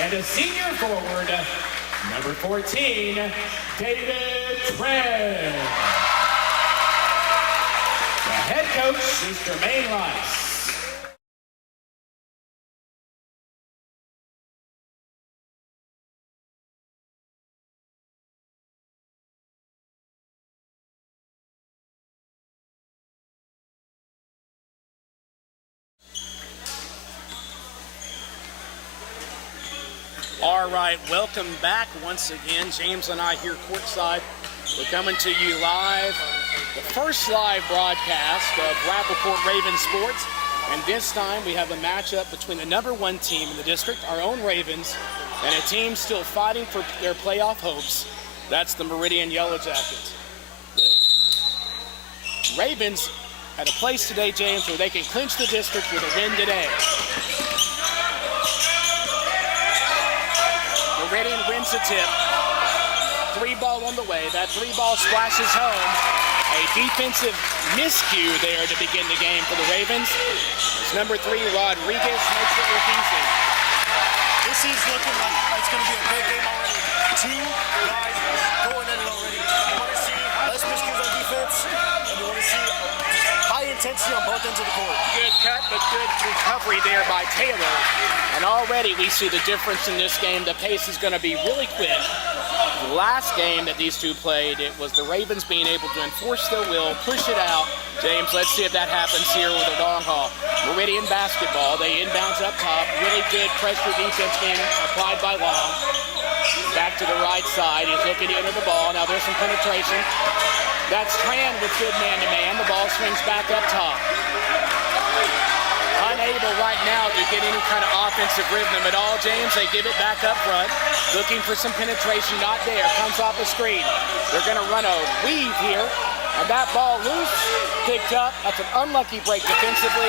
And a senior forward, number 14, David Trent. The head coach is Jermaine Rice. All right, welcome back once again. James and I here courtside. We're coming to you live, the first live broadcast of Rappaport Ravens Sports. And this time we have a matchup between the number one team in the district, our own Ravens, and a team still fighting for their playoff hopes. That's the Meridian Yellow Jackets. The Ravens at a place today, James, where they can clinch the district with a win today. Meridian wins the tip. 3-ball on the way. That 3-ball splashes home. A defensive miscue there to begin the game for the Ravens. It's number 3, Rodriguez, makes it look easy. This is looking like it's going to be a great game already. 2 guys going at it already. You want to see less miscues on defense, and you want to see high intensity on both ends of the court. Good cut, but good recovery there by Taylor. And already we see the difference in this game. The pace is going to be really quick. The last game that these two played, it was the Ravens being able to enforce their will, push it out. James, let's see if that happens here with a long haul. Meridian basketball, they inbounds up top. Really good pressure defense being applied by Long. Back to the right side, he's looking into the ball. Now there's some penetration. That's Tran with good man-to-man. The ball swings back up top. Unable right now to get any kind of offensive rhythm at all, James. They give it back up front. Looking for some penetration, not there. Comes off the screen. They're going to run a weave here. And that ball loose, picked up. That's an unlucky break defensively.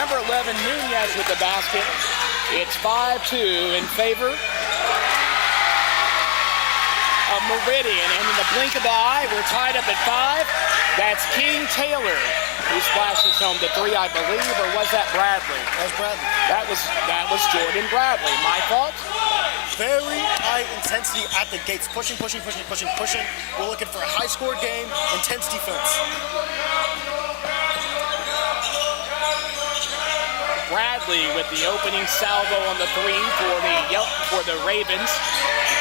Number 11, Nunez with the basket. It's 5-2 in favor of Meridian. And in the blink of the eye, we're tied up at 5. That's King Taylor who splashes home the 3, I believe, or was that Bradley? That was Bradley. That was Jordan Bradley. My fault? Very high intensity at the gates. Pushing. We're looking for a high-scored game, intense defense. Bradley with the opening salvo on the 3 for the Ravens.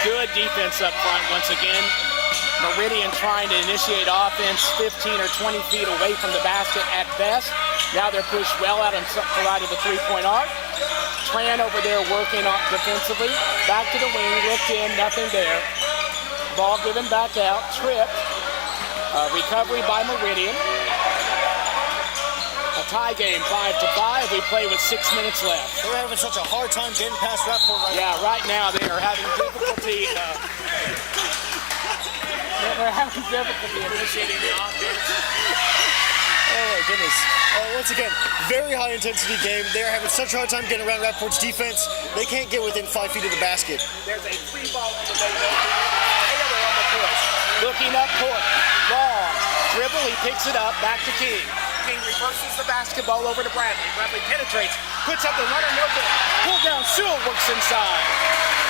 Good defense up front once again. Meridian trying to initiate offense 15 or 20 feet away from the basket at best. Now they're pushed well out of the three-point arc. Tran over there working on defensively. Back to the wing, looked in, nothing there. Ball given back out, trip. Recovery by Meridian. A tie game, 5-5. We play with 6 minutes left. They're having such a hard time getting past Rappaport right now. Yeah, right now they are having difficulty. They're having difficulty initiating the offense. Oh my goodness. Once again, very high intensity game. They're having such a hard time getting around Rappaport's defense. They can't get within 5 feet of the basket. There's a 3-ball on the way. Taylor on the court. Looking up court. Long. Dribble, he picks it up. Back to King. King reverses the basketball over to Bradley. Bradley penetrates. Puts up the runner, no good. Pull down, Sewell works inside.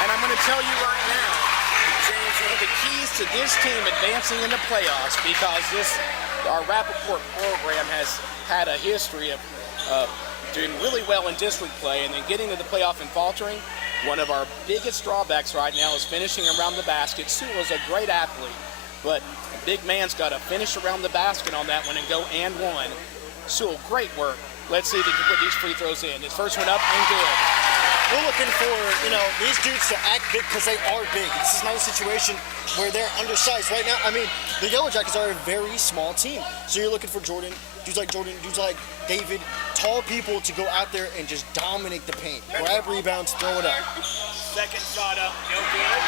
And I'm going to tell you right now, James, one of the keys to this team advancing in the playoffs, because our Rappaport program has had a history of doing really well in district play and then getting to the playoff and faltering. One of our biggest drawbacks right now is finishing around the basket. Sewell is a great athlete, but the big man's got to finish around the basket on that one and go and one. Sewell, great work. Let's see if he can put these free throws in. His first one up and good. We're looking for, these dudes to act big because they are big. This is not a situation where they're undersized. Right now, the Yellow Jackets are a very small team. So you're looking for dudes like David, tall people to go out there and just dominate the paint. Grab rebounds, throw it up. Second shot up, no good.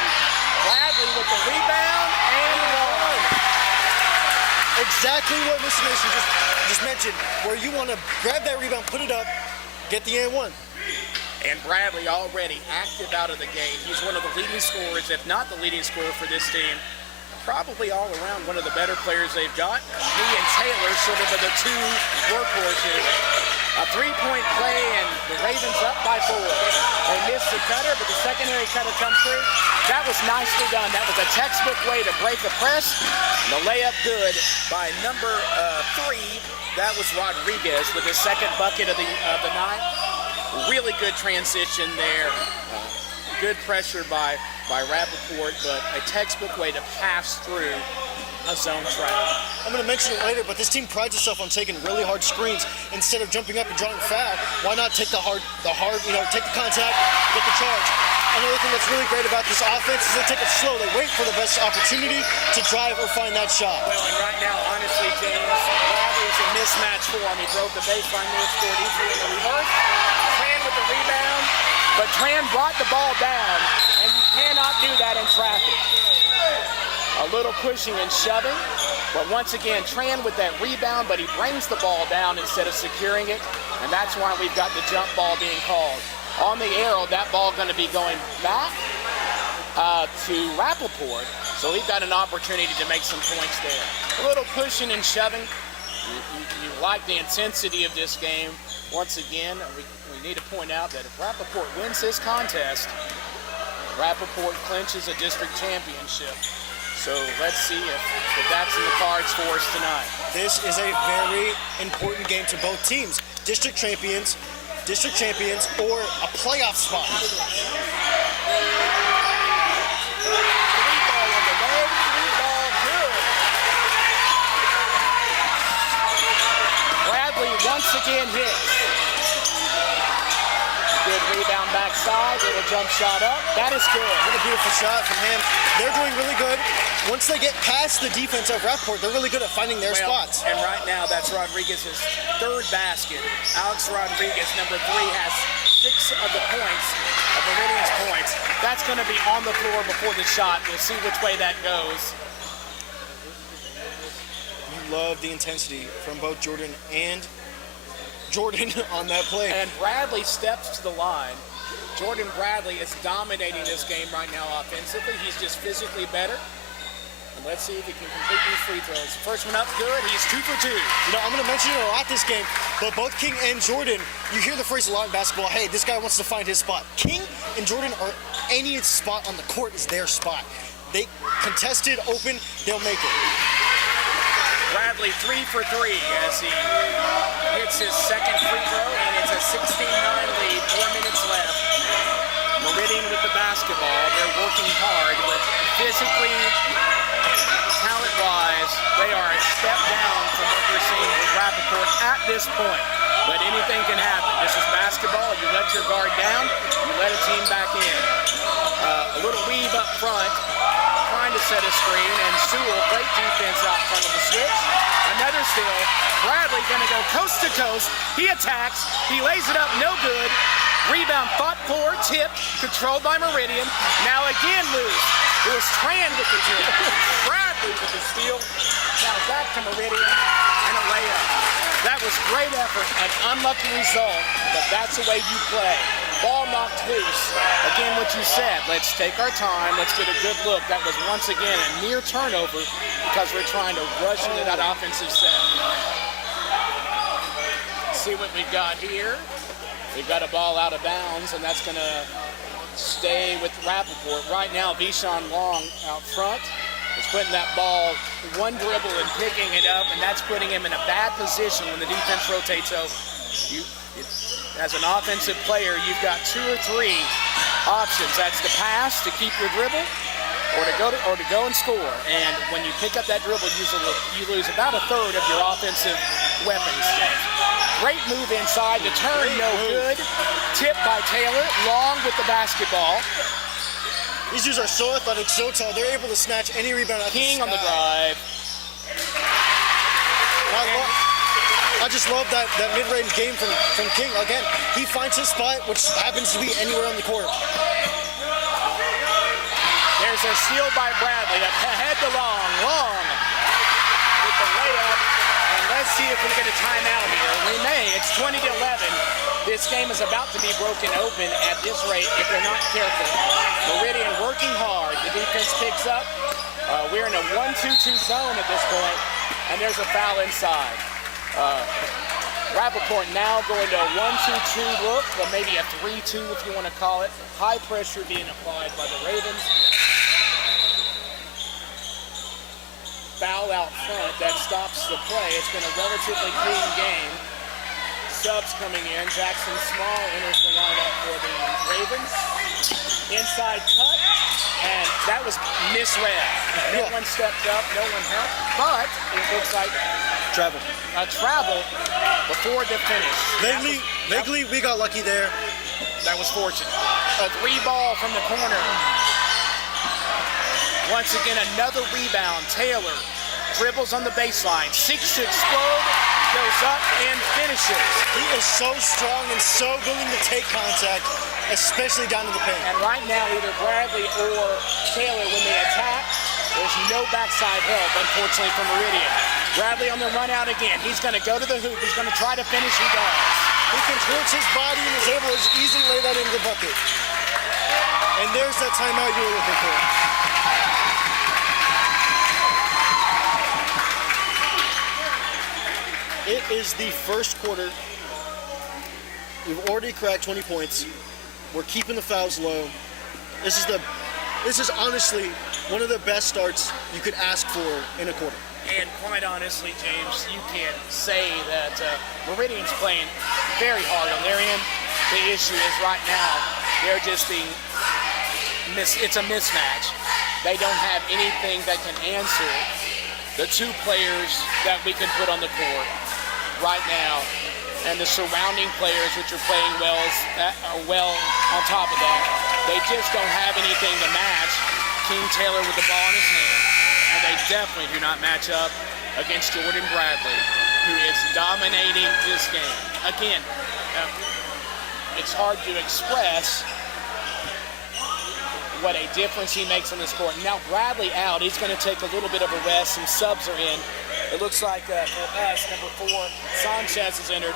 Bradley with the rebound and one. Exactly what Mr. Mason just mentioned, where you want to grab that rebound, put it up, get the and one. And Bradley already active out of the gate. He's one of the leading scorers, if not the leading scorer for this team. Probably all around one of the better players they've got. He and Taylor sort of are the two workhorses. A three-point play, and the Ravens up by 4. They missed the cutter, but the secondary cutter comes through. That was nicely done. That was a textbook way to break a press. And the layup good by number 3. That was Rodriguez with his second bucket of the night. Really good transition there. Good pressure by Rappaport, but a textbook way to pass through a zone trap. I'm going to mention it later, but this team prides itself on taking really hard screens instead of jumping up and drawing foul. Why not take the hard, take the contact, get the charge? Another thing that's really great about this offense is they take it slow. They wait for the best opportunity to drive or find that shot. Well, and right now, honestly, James, Bradley is a mismatch for him. He broke the baseline, move, scored easily in the reverse. Tran with the rebound, but Tran brought the ball down, and you cannot do that in traffic. A little pushing and shoving, but once again, Tran with that rebound, but he brings the ball down instead of securing it, and that's why we've got the jump ball being called. On the arrow, that ball going to be going back to Rappaport, so we've got an opportunity to make some points there. A little pushing and shoving. You like the intensity of this game. Once again, we need to point out that if Rappaport wins this contest, Rappaport clinches a district championship. So let's see if that's in the cards for us tonight. This is a very important game to both teams. District champions, or a playoff spot. Three ball on the way, three ball good. Bradley once again hits. Good rebound backside, little jump shot up. That is good. What a beautiful shot from him. They're doing really good. Once they get past the defense of Rappaport, they're really good at finding their spots. And right now, that's Rodriguez's third basket. Alex Rodriguez, number 3, has 6 of the points, of Meridian's points. That's going to be on the floor before the shot. We'll see which way that goes. You love the intensity from both Jordan and Jordan on that play. And Bradley steps to the line. Jordan Bradley is dominating this game right now offensively. He's just physically better. And let's see if he can complete these free throws. First one up, good. He's 2 for 2. You know, I'm going to mention it a lot this game, but both King and Jordan, you hear the phrase a lot in basketball, hey, this guy wants to find his spot. King and Jordan are any spot on the court is their spot. They contested, open, they'll make it. Bradley 3 for 3 as he hits his second free throw, and it's a 16-9 lead, 4 minutes left. Meridian with the basketball. They're working hard, but physically, talent-wise, they are a step down from what we're seeing with Rappaport at this point. But anything can happen. This is basketball. You let your guard down, you let a team back in. A little weave up front, trying to set a screen, and Sewell, great defense out front of the switch. Another steal. Bradley going to go coast to coast. He attacks. He lays it up, no good. Rebound fought for, tipped, controlled by Meridian. Now again loose. It was Tran with the tip. Bradley with the steal. Now back to Meridian and a layup. That was great effort, an unlucky result, but that's the way you play. Ball knocked loose. Again, what you said, let's take our time, let's get a good look. That was once again a near turnover because we're trying to rush into that offensive set. See what we've got here. We've got a ball out of bounds, and that's going to stay with Rappaport. Right now, Vishon Long out front is putting that ball one dribble and picking it up, and that's putting him in a bad position when the defense rotates over. As an offensive player, you've got 2 or 3 options. That's to pass, to keep your dribble, or to go and score. And when you pick up that dribble, you lose about a third of your offensive weapons. Great move inside, the turn no good. Tipped by Taylor, Long with the basketball. These dudes are so athletic, so tall, they're able to snatch any rebound out King the on the drive. I just love that mid-range game from King. Again, he finds his spot, which happens to be anywhere on the court. There's a steal by Bradley. Ahead to Long. Long with the layup. And let's see if we get a timeout here. We may. It's 20-11. This game is about to be broken open at this rate if they're not careful. Meridian working hard. The defense picks up. We're in a 1-2-2 zone at this point, and there's a foul inside. Rappaport now going to a 1-2-2 look, or maybe a 3-2 if you want to call it. High pressure being applied by the Ravens. Foul out front, that stops the play. It's been a relatively clean game. Subs coming in. Jackson Small enters the lineup for the Ravens. Inside cut, and that was misread. No one stepped up, no one helped, but it looks like Travel. a travel before the finish. Vaguely, we got lucky there. That was fortunate. A 3-ball from the corner. Once again, another rebound. Taylor dribbles on the baseline. 6'6" explode, goes up and finishes. He is so strong and so willing to take contact, especially down to the paint. And right now, either Bradley or Taylor, when they attack, there's no backside help, unfortunately, for Meridian. Bradley on the run out again. He's going to go to the hoop. He's going to try to finish. He does. He contorts his body and is able to easily lay that into the bucket. And there's that timeout you were looking for. It is the first quarter. We've already cracked 20 points. We're keeping the fouls low. This is honestly one of the best starts you could ask for in a quarter. And quite honestly, James, you can't say that Meridian's playing very hard on their end. The issue is right now, they're just being it's a mismatch. They don't have anything that can answer the two players that we can put on the court right now, and the surrounding players, which are playing well on top of that. They just don't have anything to match King Taylor with the ball in his hand, and they definitely do not match up against Jordan Bradley, who is dominating this game. Again, it's hard to express what a difference he makes on this court. Now Bradley out, he's going to take a little bit of a rest. Some subs are in. It looks like for us, number 4, Sanchez has entered,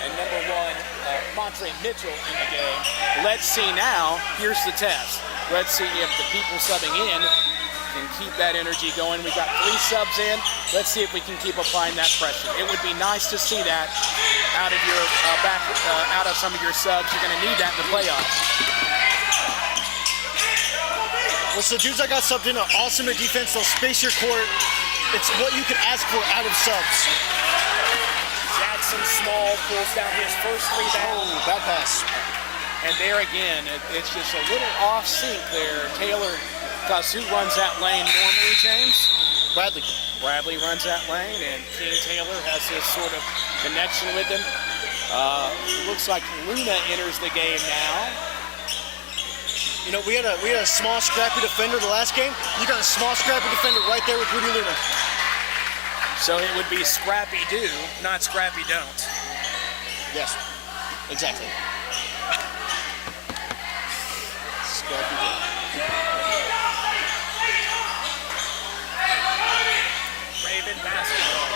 and number 1, Montre Mitchell in the game. Let's see now, here's the test. Let's see if the people subbing in can keep that energy going. We've got 3 subs in. Let's see if we can keep applying that pressure. It would be nice to see that out of your out of some of your subs. You're going to need that in the playoffs. Well, so dudes that got subbed in are awesome at defense. They'll space your court. It's what you could ask for out of subs. Jackson Small pulls down his first rebound. Oh, bad pass. And there again, it's just a little off sync there. Taylor, because who runs that lane normally, James? Bradley. Bradley runs that lane, and King Taylor has this sort of connection with him. Looks like Luna enters the game now. You know, we had a small, scrappy defender the last game. You got a small, scrappy defender right there with Rudy Luna. So it would be scrappy do, not scrappy don't. Yes, exactly. Scrappy do. Raven basketball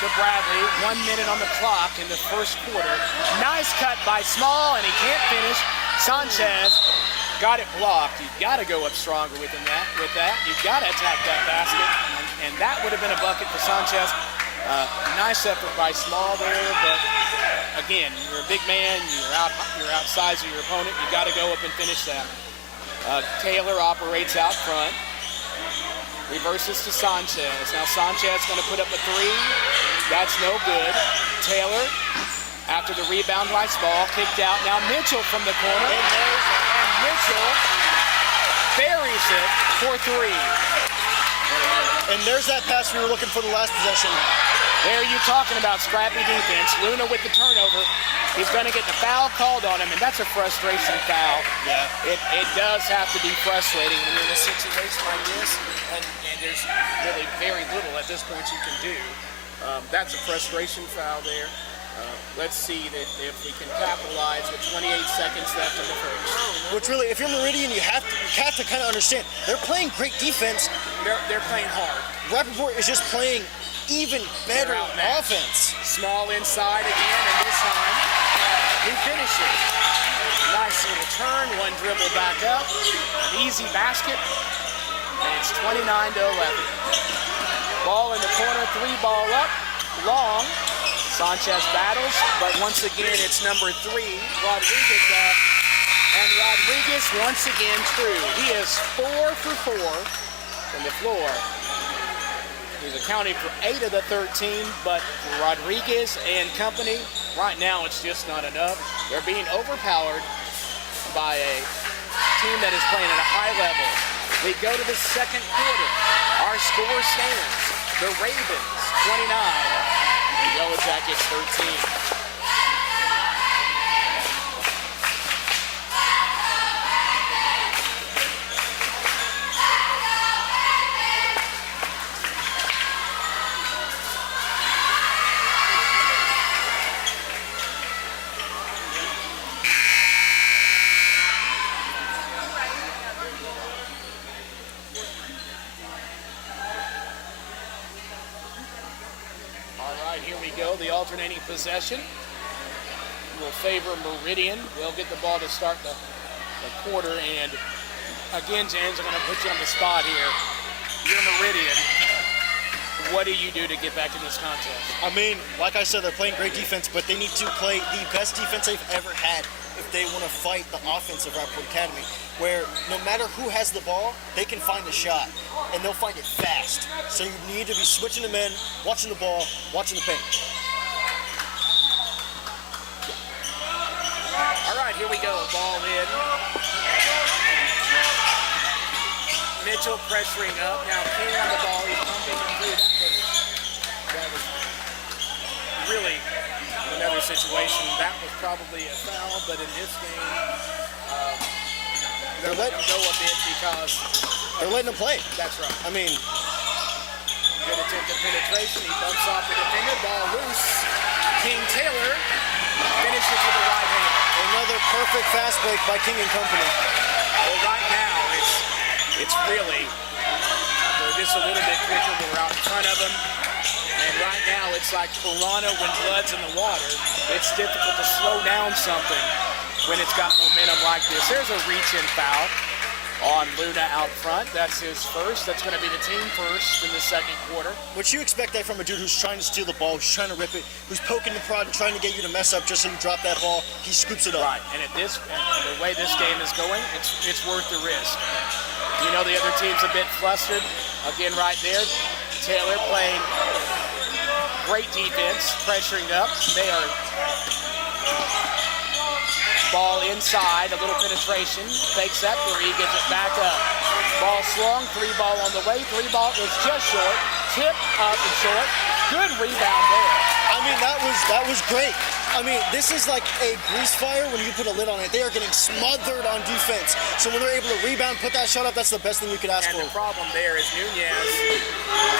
to Bradley. 1 minute on the clock in the first quarter. Nice cut by Small, and he can't finish. Sanchez got it blocked. You've got to go up stronger with that. You've got to attack that basket, and that would have been a bucket for Sanchez. Nice effort by Small there, but again, you're a big man. You're outsizing your opponent. You got to go up and finish that. Taylor operates out front. Reverses to Sanchez. Now Sanchez going to put up a 3. That's no good. Taylor, after the rebound by Small, kicked out. Now Mitchell from the corner. And Mitchell buries it for 3. And there's that pass we were looking for the last possession. There you're talking about scrappy defense. Luna with the turnover. He's going to get the foul called on him, and that's a frustration foul. Yeah. It does have to be frustrating when you're in a situation like this, and there's really very little at this point you can do. That's a frustration foul there. Let's see that if we can capitalize with 28 seconds left in the first. Which really, if you're Meridian, you have to kind of understand. They're playing great defense. They're playing hard. Rappaport is just playing even better offense. Small inside again, and this time he finishes. Nice little turn, 1 dribble back up, an easy basket, and it's 29-11. Ball in the corner, 3 ball up, long. Sanchez battles, but once again, it's number 3, Rodriguez up. And Rodriguez once again true. He is 4 for 4 from the floor. He's accounting for 8 of the 13, but for Rodriguez and company, right now it's just not enough. They're being overpowered by a team that is playing at a high level. We go to the second quarter. Our score stands. The Ravens 29, the Yellow Jackets 13. Here we go, the alternating possession will favor Meridian. They'll get the ball to start the quarter, and again, James, I'm going to put you on the spot here. You're Meridian. What do you do to get back in this contest? I mean, like I said, they're playing great defense, but they need to play the best defense they've ever had if they want to fight the offense of Rapport Academy, where no matter who has the ball, they can find the shot, and they'll find it fast. So you need to be switching them in, watching the ball, watching the paint. All right, here we go. Ball in. Mitchell pressuring up. Now King on the ball. He's pumping him through. That was really another situation. That was probably a foul, but in this game, they're letting him go a bit because they're letting him play. That's right. I mean, good attempt at penetration. He bumps off the defender. Ball loose. King Taylor finishes with the right hand. Another perfect fast break by King and company. Well, right now it's really they're just a little bit quicker. We're out in front of them. And right now, it's like piranha when blood's in the water. It's difficult to slow down something when it's got momentum like this. There's a reach-in foul on Luna out front. That's his first. That's going to be the team first in the second quarter. What you expect that from a dude who's trying to steal the ball, who's trying to rip it, who's poking the prod and trying to get you to mess up just so you drop that ball. He scoops it up. Right, and and the way this game is going, it's worth the risk. You know the other team's a bit flustered. Again, right there, Taylor playing great defense, pressuring up. They are ball inside, a little penetration, fakes that three, gets it back up. Ball swung, 3 ball on the way, 3 ball is just short, tip up and short. Good rebound there. I mean, that was great. I mean, this is like a grease fire when you put a lid on it. They are getting smothered on defense. So when they're able to rebound, put that shot up, that's the best thing you could ask for. And the problem there is Nunez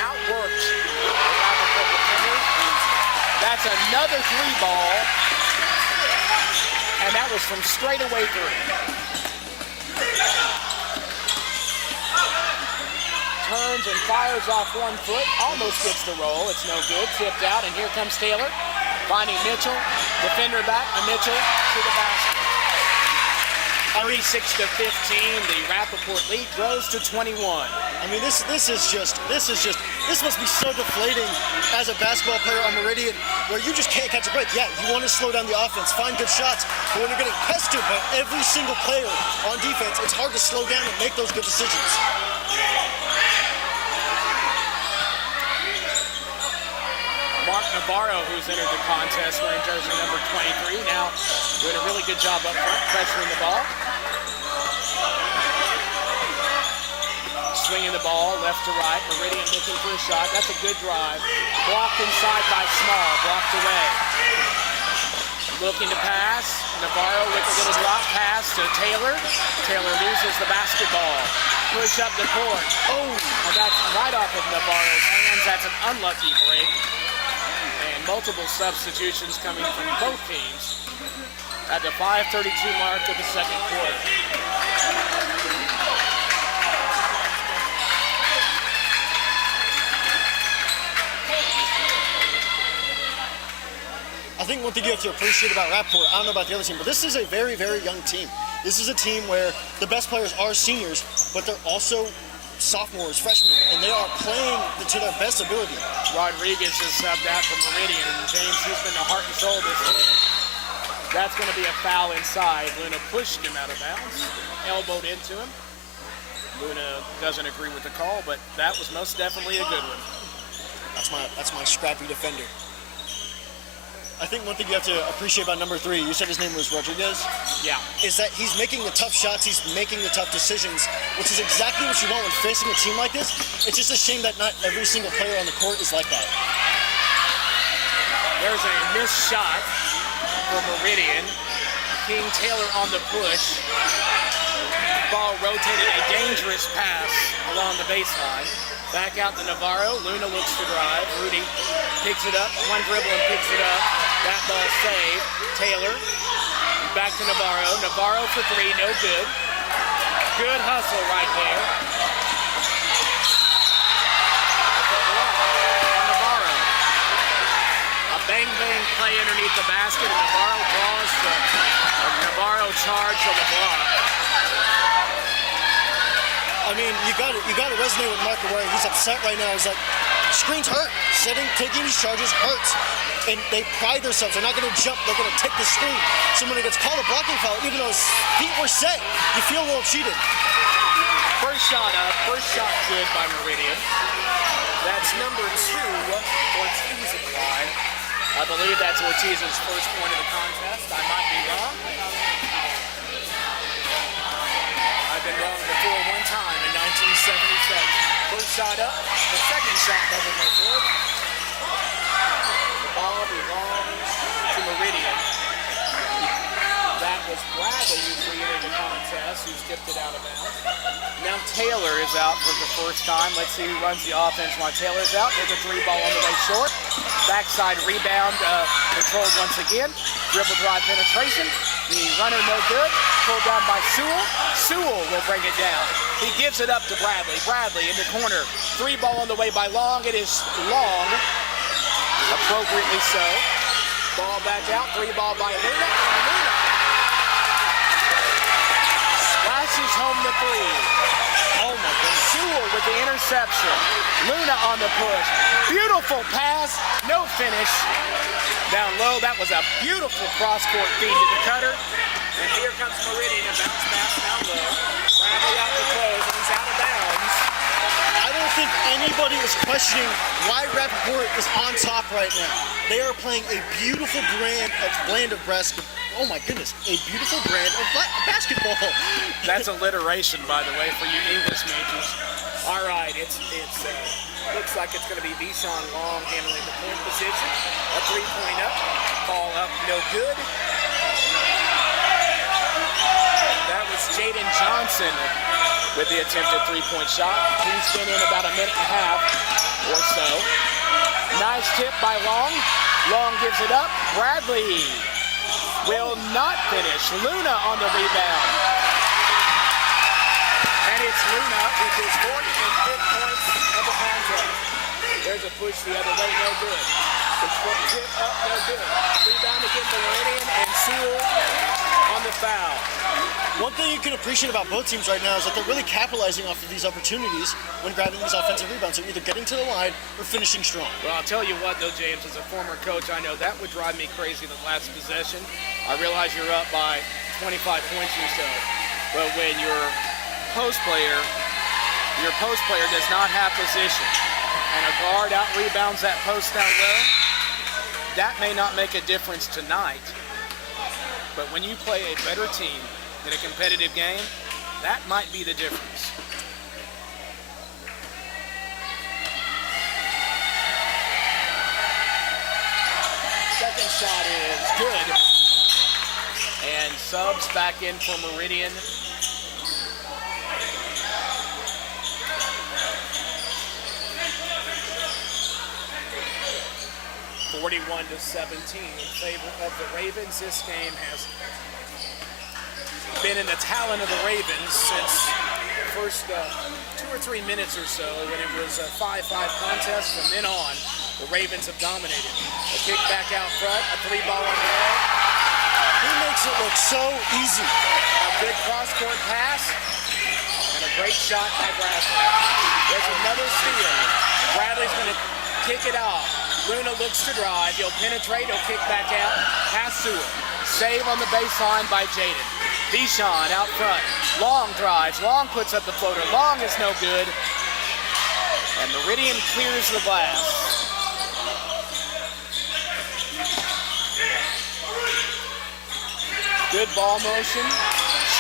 outworked the Rappaport defender. That's another 3 ball. And that was from straight away through. Turns and fires off 1 foot, almost gets the roll. It's no good, tipped out, and here comes Taylor, finding Mitchell, defender back, and Mitchell to the basket. 36-15, the Rappaport lead grows to 21. I mean, this must be so deflating as a basketball player on Meridian, where you just can't catch a break. Yeah, you want to slow down the offense, find good shots, but when you're getting pestered by every single player on defense, it's hard to slow down and make those good decisions. Mark Navarro, who's entered the contest wearing jersey number 23, now doing a really good job up front, pressuring the ball. Swinging the ball left to right. Meridian looking for a shot. That's a good drive. Blocked inside by Small. Blocked away. Looking to pass. Navarro with a little drop pass to Taylor. Taylor loses the basketball. Push up the court. Oh, and that's right off of Navarro's hands. That's an unlucky break. And multiple substitutions coming from both teams at the 5:32 mark of the second quarter. I think one thing you have to appreciate about Rapport, I don't know about the other team, but this is a very, very young team. This is a team where the best players are seniors, but they're also sophomores, freshmen, and they are playing to their best ability. Rodriguez is subbed out from Meridian, and James, he's been the heart and soul of this game. That's going to be a foul inside. Luna pushed him out of bounds, elbowed into him. Luna doesn't agree with the call, but that was most definitely a good one. That's my scrappy defender. I think one thing you have to appreciate about number 3, you said his name was Rodriguez? Yeah. Is that he's making the tough shots, he's making the tough decisions, which is exactly what you want when facing a team like this. It's just a shame that not every single player on the court is like that. There's a missed shot for Meridian. King Taylor on the push. Ball rotated, a dangerous pass along the baseline. Back out to Navarro. Luna looks to drive. Rudy picks it up. One dribble and picks it up. That ball saved. Taylor. Back to Navarro. Navarro for 3. No good. Good hustle right there. Navarro. A bang-bang play underneath the basket. And Navarro draws the Navarro charge on the block. I mean, you got to resonate with Marco where he's upset right now. He's like, screens hurt. Taking these charges hurts. And they pride themselves. They're not going to jump. They're going to take the screen. So when it gets called a blocking foul, even though his feet were set, you feel a little cheated. First shot up. First shot good by Meridian. That's number 2, Ortiz in the line. I believe that's Ortiz's first point of the contest. I might be wrong. I've been wrong before one time in 1977. First shot up. The second shot doesn't look good. The ball belongs to Meridian. That was Bradley who created the contest, who's tipped it out of bounds. Now Taylor is out for the first time. Let's see who runs the offense while Taylor's out. There's a 3 ball on the way short. Backside rebound controlled once again. Dribble drive penetration. The runner no good. Pulled down by Sewell. Sewell will bring it down. He gives it up to Bradley. Bradley in the corner. 3 ball on the way by Long. It is Long. Appropriately so. Ball back out. 3 ball by Luna. And Luna splashes home the 3. Oh my goodness. Sewell with the interception. Luna on the push. Beautiful pass. No finish. Down low. That was a beautiful cross-court feed to the cutter. And here comes Meridian. A bounce pass down low. Bradley out to close. And he's out of bounds. I don't think anybody is questioning why Rappaport is on top right now. They are playing a beautiful blend of basketball. Oh my goodness, a beautiful brand of basketball. That's alliteration, by the way, for you English majors. All right, it's looks like it's going to be Vishon Long handling the point position. A 3-point up, ball up, no good. That was Jaden Johnson with the attempted 3-point shot. He's been in about a minute and a half or so. Nice tip by Long. Long gives it up. Bradley will not finish. Luna on the rebound. And it's Luna with his 4th and 5th points of the contest. There's a push the other way, no good. The tip up, no good. Rebound again to Meridian and Sewell on the foul. One thing you can appreciate about both teams right now is that they're really capitalizing off of these opportunities when grabbing these offensive rebounds. They're either getting to the line or finishing strong. Well, I'll tell you what, though, James, as a former coach, I know that would drive me crazy the last possession. I realize you're up by 25 points or so, but when your post player does not have position and a guard out rebounds that post down low, that may not make a difference tonight, but when you play a better team in a competitive game, that might be the difference. Second shot is good. And subs back in for Meridian. (41-17) in favor of the Ravens. This game has been in the talent of the Ravens since the first 2 or 3 minutes or so when it was a 5-5 contest. From then on, the Ravens have dominated. A kick back out front, a 3 ball on the way. He makes it look so easy. A good cross-court pass and a Great shot by Bradley. There's another steal. Bradley's going to kick it off. Luna looks to drive. He'll penetrate. He'll kick back out. Pass to him. Save on the baseline by Jaden. Deshaun out front. Long drives. Long puts up the floater. Long is no good. And Meridian clears the glass. Good ball motion.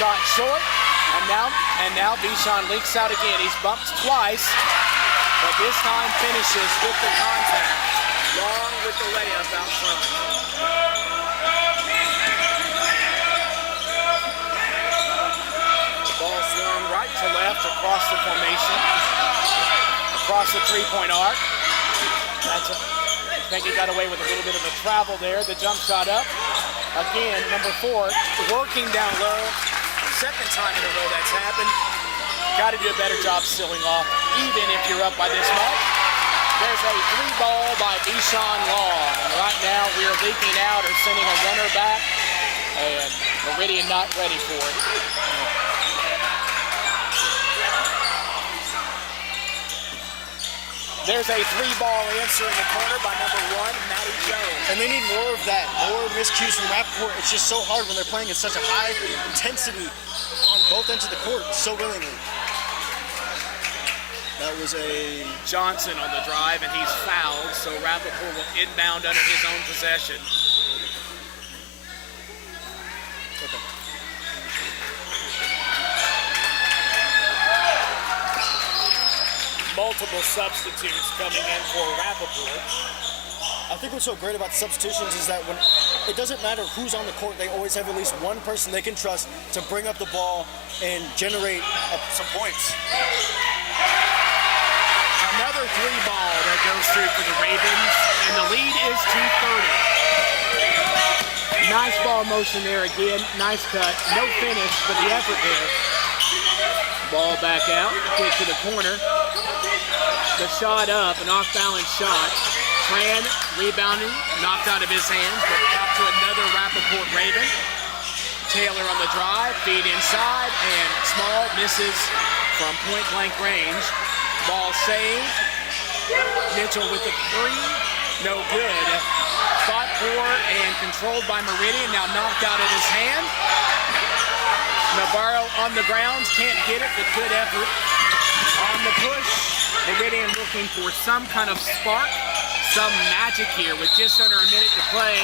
Shot short. And now Deshaun leaks out again. He's bumped twice, but this time finishes with the contact. Long with the layup out front. Ball swung right to left across the formation, across the three-point arc. I think he got away with a little bit of a travel there. The jump shot up. Again, number 4, working down low. Second time in a row that's happened. Got to do a better job sealing off, even if you're up by this much. There's a 3-ball by Deshaun Long. And right now we are leaking out or sending a runner back. And Meridian not ready for it. There's a 3-ball answer in the corner by number 1, Matty Jones. And they need more of that, more miscues from Rappaport. It's just so hard when they're playing at such a high intensity on both ends of the court, so willingly. That was a Johnson on the drive, and he's fouled, so Rappaport will inbound under his own possession. okay. Multiple substitutes coming in for Rappaport. I think what's so great about substitutions is that when it doesn't matter who's on the court, they always have at least one person they can trust to bring up the ball and generate some points. Another 3-ball that goes through for the Ravens, and the lead is 2:30. Nice ball motion there again. Nice cut. No finish, but the effort there. Ball back out. Kick to the corner. The shot up, an off-balance shot. Tran rebounding, knocked out of his hands, but out to another Rappaport Raven. Taylor on the drive, feed inside, and Small misses from point-blank range. Ball saved. Mitchell with the 3, no good. Fought for and controlled by Meridian, now knocked out of his hand. Navarro on the grounds, can't get it, but good effort. On the push, Meridian looking for some kind of spark, some magic here with just under a minute to play.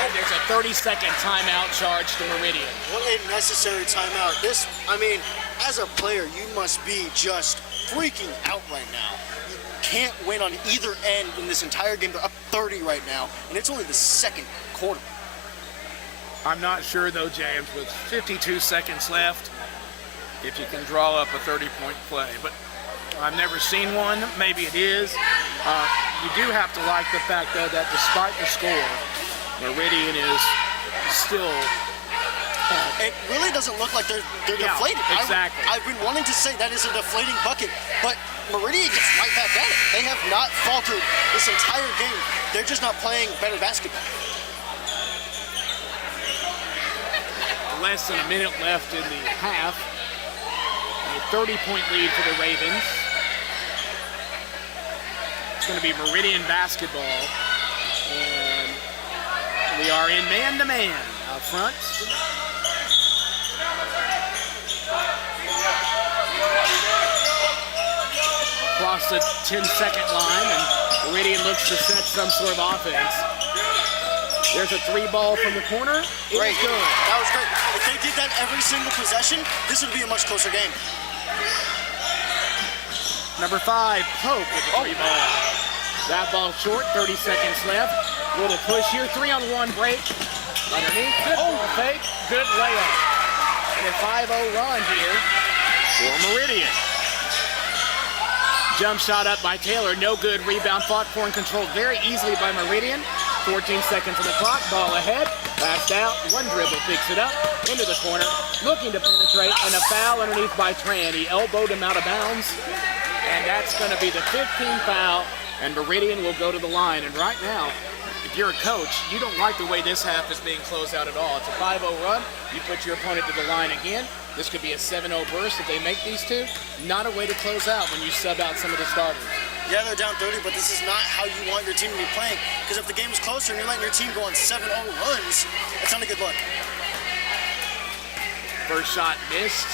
And there's a 30-second timeout charge to Meridian. What a necessary timeout. This, I mean, as a player, you must be just freaking out right now. You can't win on either end in this entire game. They're up 30 right now, and it's only the second quarter. I'm not sure, though, James, with 52 seconds left, if you can draw up a 30-point play. But I've never seen one. Maybe it is. You do have to like the fact, though, that despite the score, Meridian is still... It really doesn't look like they're deflated. Exactly. I've been wanting to say that is a deflating bucket, but Meridian gets right back at it. They have not faltered this entire game. They're just not playing better basketball. Less than a minute left in the half. A 30-point lead for the Ravens. It's going to be Meridian basketball. And we are in man-to-man out front. Across the 10-second line, and Meridian looks to set some sort of offense. There's a 3-ball from the corner. Great. Good. That was great. If they did that every single possession, this would be a much closer game. Number 5, Pope with the 3-ball. That ball short, 30 seconds left. Little push here, 3-on-1 break. Underneath, good ball fake, good layup. And a 5-0 run here for Meridian. Jump shot up by Taylor, no good. Rebound fought for and controlled very easily by Meridian. 14 seconds on the clock, ball ahead, passed out, one dribble, picks it up, into the corner, looking to penetrate, and a foul underneath by Tran. He elbowed him out of bounds, and that's going to be the 15th foul, and Meridian will go to the line. And right now, if you're a coach, you don't like the way this half is being closed out at all. It's a 5-0 run, you put your opponent to the line again, This could be a 7-0 burst if they make these two. Not a way to close out when you sub out some of the starters. Yeah, they're down 30, but this is not how you want your team to be playing. Because if the game is closer and you're letting your team go on 7-0 runs, it's not a good look. First shot missed.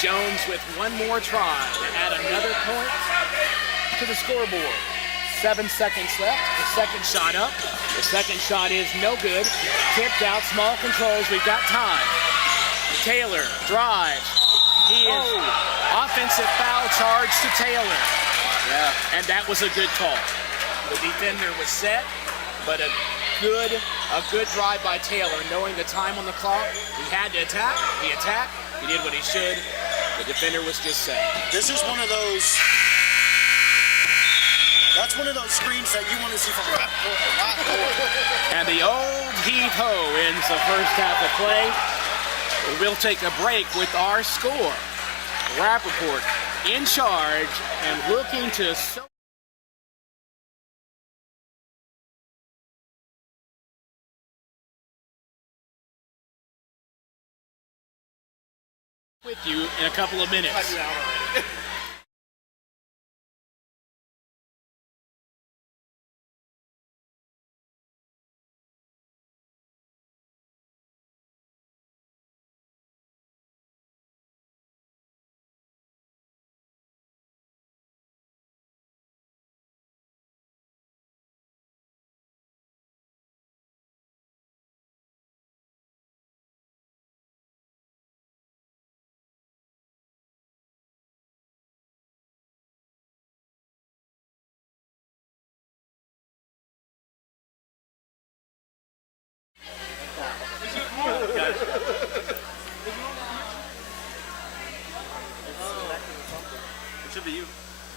Jones with one more try to add another point to the scoreboard. 7 seconds left. The second shot up. The second shot is no good. Tipped out, small controls. We've got time. Taylor drives. He is offensive foul charge to Taylor. Yeah. And that was a good call. The defender was set, but a good drive by Taylor, knowing the time on the clock. He had to attack. He attacked. He did what he should. The defender was just set. This is one of those. That's one of those screens that you want to see from Rappaport a lot more. And the old heave-ho ends the first half of play. We'll take a break with our score. Rappaport in charge and looking to... with you in a couple of minutes. It should be you.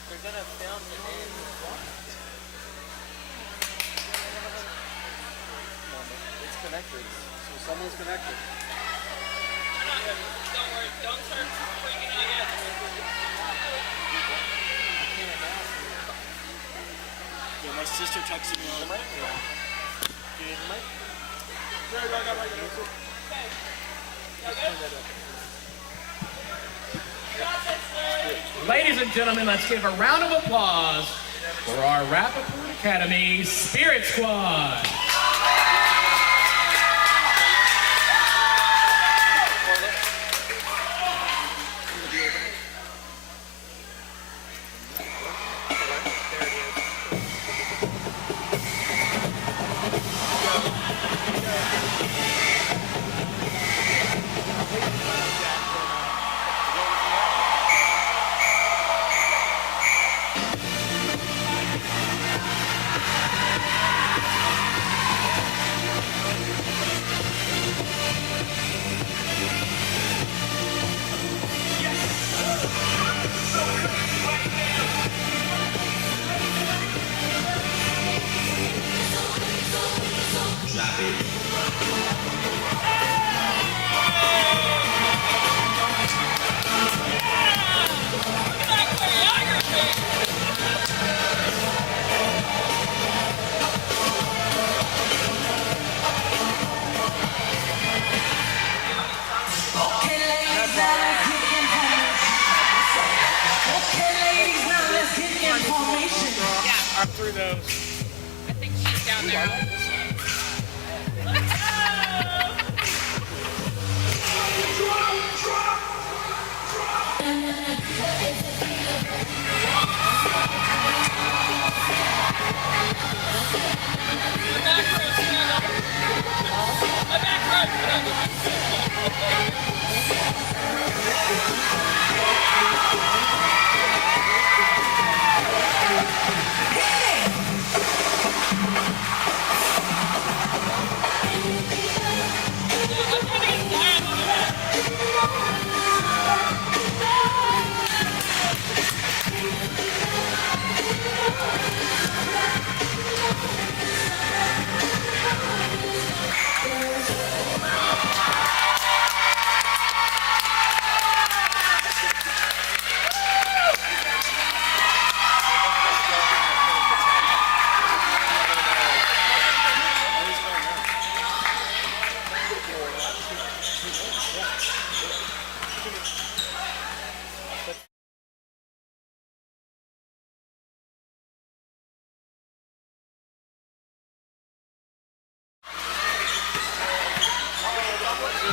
They're gonna film it in what? It's connected. So someone's connected. Don't worry, don't start freaking out yet. Yeah, my sister texted me on the mic. Ladies and gentlemen, let's give a round of applause for our Rappaport Academy Spirit Squad. Up through those. I think she's down there.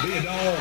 Be a dog.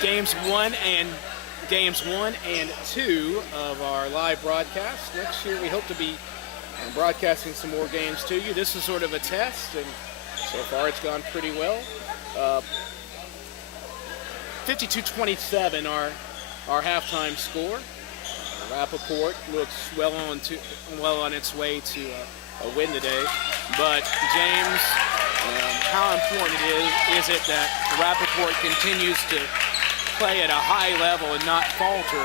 Games one and two of our live broadcast. Next year, we hope to be broadcasting some more games to you. This is sort of a test, and so far it's gone pretty well. 52-27, our halftime score. Rappaport looks well on its way to a win today. But James, how important is it that Rappaport continues to play at a high level and not falter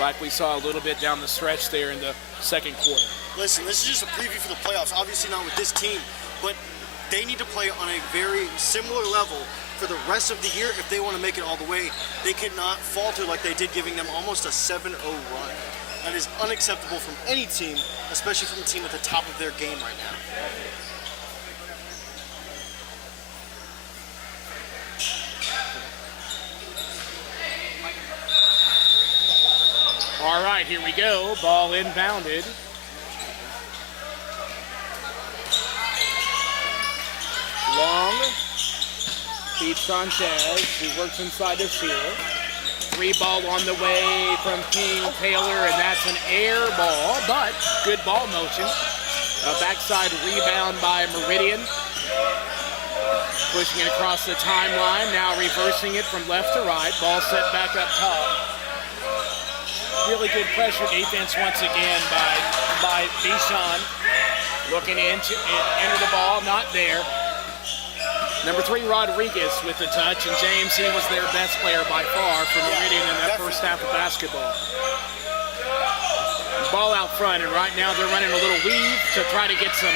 like we saw a little bit down the stretch there in the second quarter? Listen, this is just a preview for the playoffs. Obviously not with this team, but they need to play on a very similar level for the rest of the year if they want to make it all the way. They cannot falter like they did, giving them almost a 7-0 run. That is unacceptable from any team, especially from a team at the top of their game right now. All right, here we go. Ball inbounded. Long. Pete Sanchez, who works inside the field. Three ball on the way from King Taylor, and that's an air ball, but good ball motion. A backside rebound by Meridian. Pushing it across the timeline, now reversing it from left to right. Ball set back up top. Really good pressure defense once again by Bichon. Looking in to enter the ball, not there. Number 3, Rodriguez with the touch, and James, he was their best player by far for Meridian in that first half of basketball. Ball out front, and right now they're running a little weave to try to get some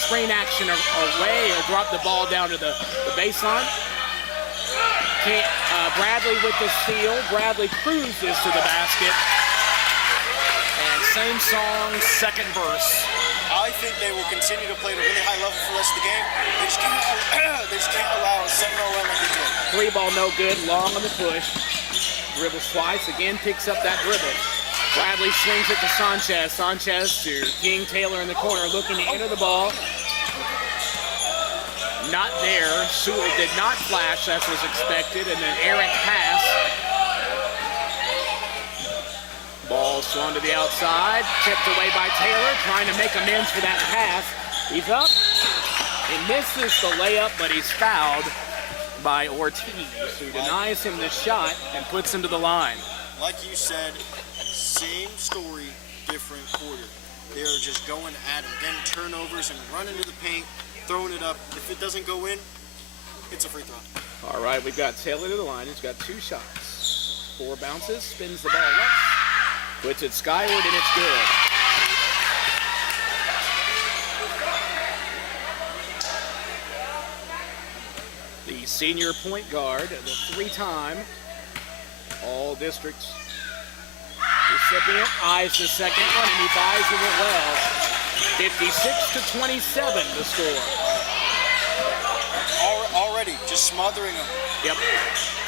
screen action away or drop the ball down to the baseline. Bradley with the steal. Bradley cruises to the basket. And same song, second verse. I think they will continue to play at a really high level for the rest of the game. They just can't allow a 7-0 run like they did. Three ball no good, long on the push. Dribbles twice, again picks up that dribble. Bradley swings it to Sanchez. Sanchez to King Taylor in the corner, looking to enter the ball. Not there. Sewell did not flash, as was expected, and an errant pass. Ball swung to the outside, tipped away by Taylor, trying to make amends for that pass. He's up. He misses the layup, but he's fouled by Ortiz, who denies him the shot and puts him to the line. Like you said, same story, different quarter. They are just going at him, getting turnovers and running to the paint, throwing it up. If it doesn't go in, it's a free throw. All right, we've got Taylor to the line. He's got 2 shots. 4 bounces, spins the ball once, puts it skyward, and it's good. The senior point guard, the 3-time All-District recipient, eyes the second one, and he buys it well. 56-27 the score. Already, just smothering them. Yep.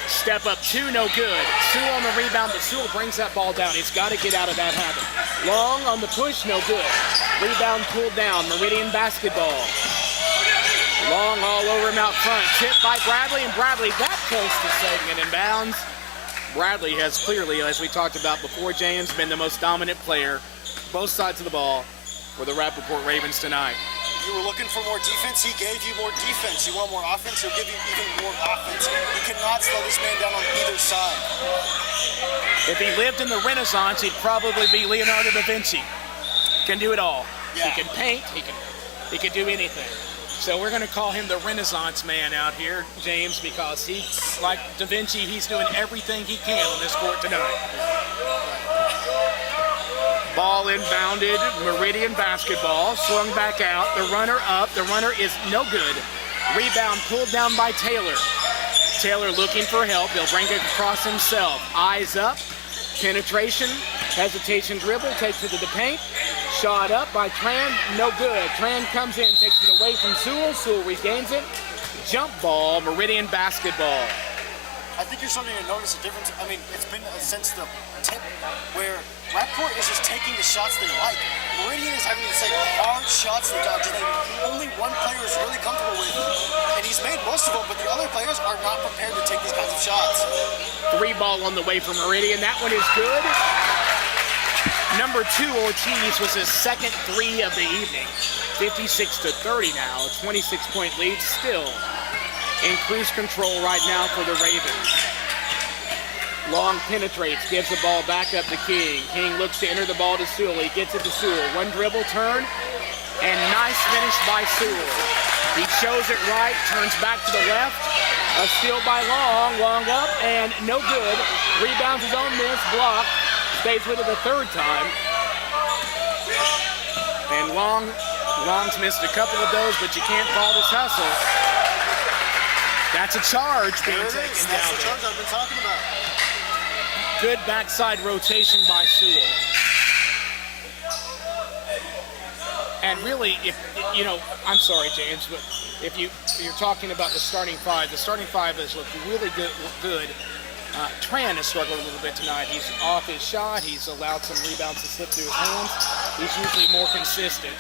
Step up 2, no good. Sewell on the rebound, but Sewell brings that ball down. He's got to get out of that habit. Long on the push, no good. Rebound pulled down. Meridian basketball. Long all over him out front. Tipped by Bradley, and Bradley that close to setting it in bounds. Bradley has clearly, as we talked about before, James, been the most dominant player, both sides of the ball, for the Rappaport Ravens tonight. You were looking for more defense, he gave you more defense. You want more offense, he'll give you even more offense. You cannot slow this man down on either side. If he lived in the Renaissance, he'd probably be Leonardo da Vinci. Can do it all. Yeah. He can paint, he can do anything. So we're going to call him the Renaissance man out here, James, because he's like Da Vinci. He's doing everything he can on this court tonight. Ball inbounded, Meridian basketball, swung back out, the runner up, the runner is no good. Rebound pulled down by Taylor. Taylor looking for help, he'll bring it across himself. Eyes up, penetration, hesitation dribble, takes it to the paint. Shot up by Tran, no good. Tran comes in, takes it away from Sewell. Sewell regains it. Jump ball, Meridian basketball. I think you're starting to notice a difference. I mean, it's been since the tip where Rappaport is just taking the shots they like. Meridian is having to take hard shots that only one player is really comfortable with. And he's made most of them, but the other players are not prepared to take these kinds of shots. 3 ball on the way for Meridian. That one is good. Number 2, Ortiz, was his second 3 of the evening. 56-30 now, a 26-point lead still in cruise control right now for the Ravens. Long penetrates, gives the ball back up to King. King looks to enter the ball to Sewell. He gets it to Sewell. One dribble turn, and nice finish by Sewell. He shows it right, turns back to the left. A steal by Long, Long up, and no good. Rebounds his own miss, block. Stays with it the 3rd time. And Long's missed a couple of those, but you can't fault his hustle. That's a charge being There it taken is. down That's the there. charge I've been talking about. Good backside rotation by Sewell. And really, I'm sorry, James, but if you're talking about the starting 5 has looked really good. Tran has struggled a little bit tonight. He's off his shot. He's allowed some rebounds to slip through his hands. He's usually more consistent.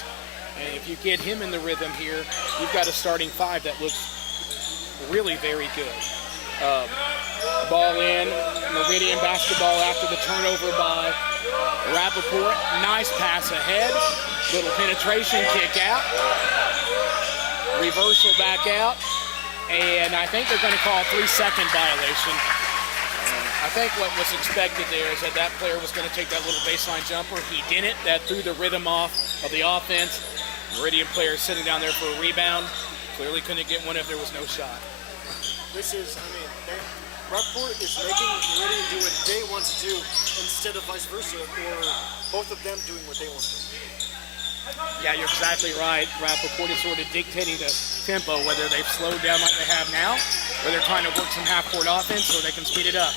And if you get him in the rhythm here, you've got a starting 5 that looks really very good. Ball in, Meridian basketball after the turnover by Rappaport. Nice pass ahead. Little penetration, kick out. Reversal back out. And I think they're going to call a 3-second violation. I think what was expected there is that player was going to take that little baseline jumper. He didn't. That threw the rhythm off of the offense. Meridian player sitting down there for a rebound. Clearly couldn't get one if there was no shot. This is, Rappaport is making Meridian do what they want to do instead of vice versa, or both of them doing what they want to do. Yeah, you're exactly right. Rappaport is sort of dictating the tempo, whether they've slowed down like they have now, or they're trying to work some half-court offense so they can speed it up.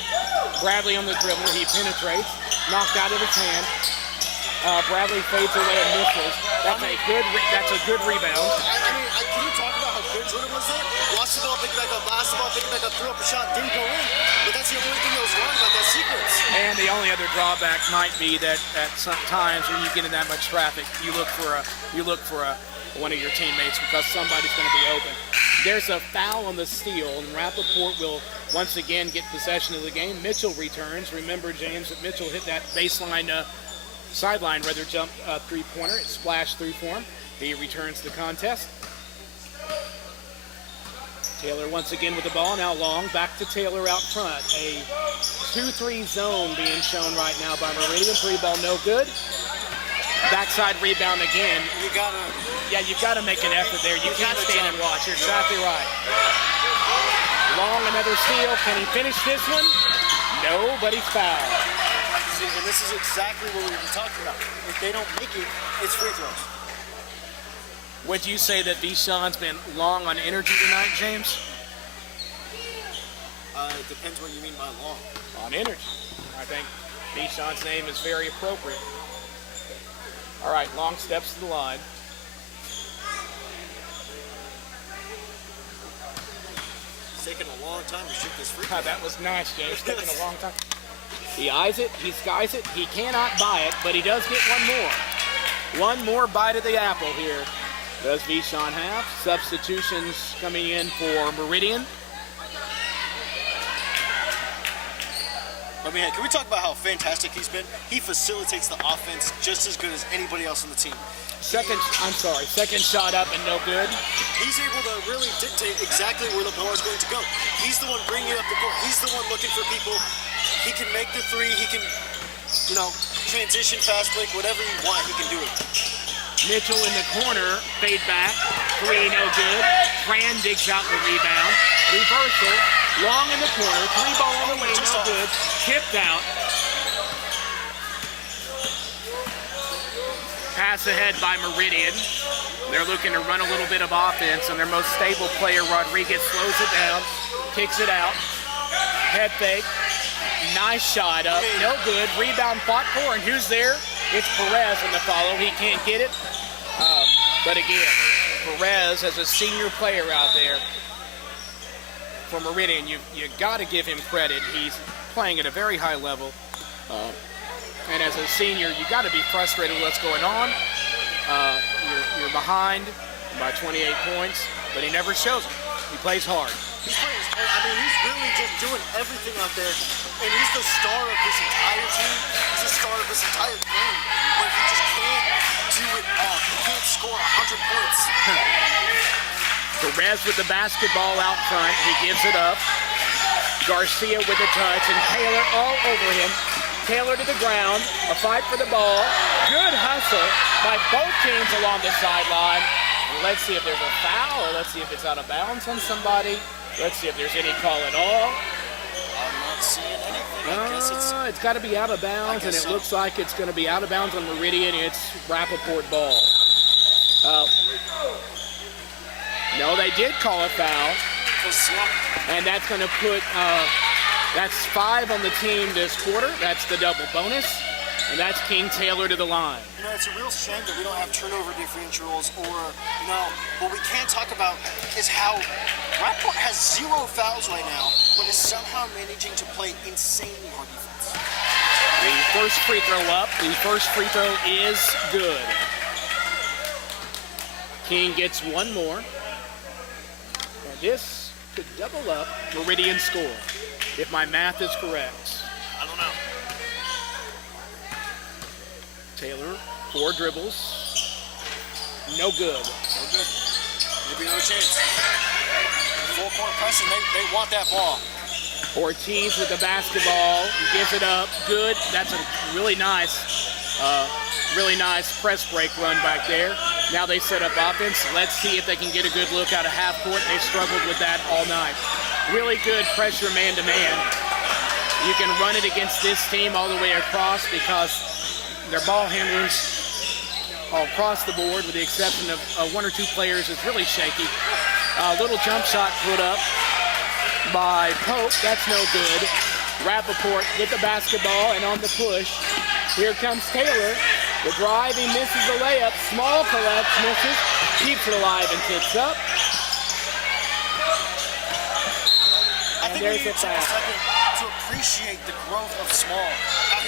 Bradley on the dribble, he penetrates, knocked out of his hand. Bradley fades away and misses. That's a good rebound. Can you talk about how good Jordan was there? Lost the ball, picked back up, last the ball, picked back up, threw up a shot, didn't go in. But that's the only thing that was wrong about that sequence. And the only other drawback might be that at some times when you get in that much traffic, you look for one of your teammates because somebody's going to be open. There's a foul on the steal, and Rappaport will once again get possession of the game. Mitchell returns. Remember, James, that Mitchell hit that baseline sideline jump three-pointer. It splashed through for him. He returns the contest. Taylor once again with the ball. Now Long back to Taylor out front. A 2-3 zone being shown right now by Meridian. 3 ball no good. Backside rebound again. You gotta. Yeah, you've got to make an effort there. You can't stand and watch. You're exactly right. Long, another steal. Can he finish this one? No, but he's fouled. See, and this is exactly what we were talking about. If they don't make it, it's free throws. Would you say that Deshaun's been long on energy tonight, James? It depends what you mean by long. On energy. I think Deshaun's name is very appropriate. All right, Long steps to the line. It's taking a long time to shoot this free throw. That was nice, James. Taking a long time. He eyes it. He skies it. He cannot buy it, but he does get one more. One more bite of the apple here. Does Deshaun have? Substitutions coming in for Meridian. I mean, can we talk about how fantastic he's been? He facilitates the offense just as good as anybody else on the team. Second shot up and no good. He's able to really dictate exactly where the ball is going to go. He's the one bringing it up the court. He's the one looking for people. He can make the three. He can, transition, fast break, whatever you want, he can do it. Mitchell in the corner, fade back, three no good. Fran digs out the rebound. Reversal, Long in the corner, three ball on the way, no good. Tipped out. Pass ahead by Meridian. They're looking to run a little bit of offense, and their most stable player, Rodriguez, slows it down, kicks it out. Head fake. Nice shot up, no good. Rebound fought for, and who's there? It's Perez in the follow. He can't get it. But again, Perez as a senior player out there for Meridian, you got to give him credit. He's playing at a very high level. And as a senior, you got to be frustrated with what's going on. You're behind by 28 points, but he never shows it. He plays hard. He's playing hard. I mean, he's really just doing everything out there. And he's the star of this entire team. He's the star of this entire game. But he just can't do it all. He can't score 100 points. Perez with the basketball out front. He gives it up. Garcia with a touch, and Taylor all over him. Taylor to the ground. A fight for the ball. Good hustle by both teams along the sideline. Let's see if there's a foul, or let's see if it's out of bounds on somebody. Let's see if there's any call at all. I'm not seeing anything. I guess It's got to be out of bounds, and it looks like it's going to be out of bounds on Meridian. It's Rappaport ball. No, they did call a foul, and that's going to put, that's 5 on the team this quarter. That's the double bonus, and that's King Taylor to the line. It's a real shame that we don't have turnover differentials, or, what we can't talk about is how Rappaport has 0 fouls right now, but is somehow managing to play insanely hard defense. The first free throw up. The first free throw is good. King gets one more. And this could double up Meridian score, if my math is correct. I don't know. Taylor, 4 dribbles. No good. No good. Maybe no chance. Full court pressing. They want that ball. Ortiz with the basketball. He gives it up. Good. That's a really nice press break run back there. Now they set up offense. Let's see if they can get a good look out of half court. They struggled with that all night. Really good pressure man-to-man. You can run it against this team all the way across because their ball handlers all across the board, with the exception of 1 or 2 players, is really shaky. Little jump shot put up by Pope. That's no good. Rappaport with the basketball and on the push. Here comes Taylor. The drive, he misses the layup. Small collapse, misses. Keeps it alive and tips up. I think we need to take a second to appreciate the growth of Small.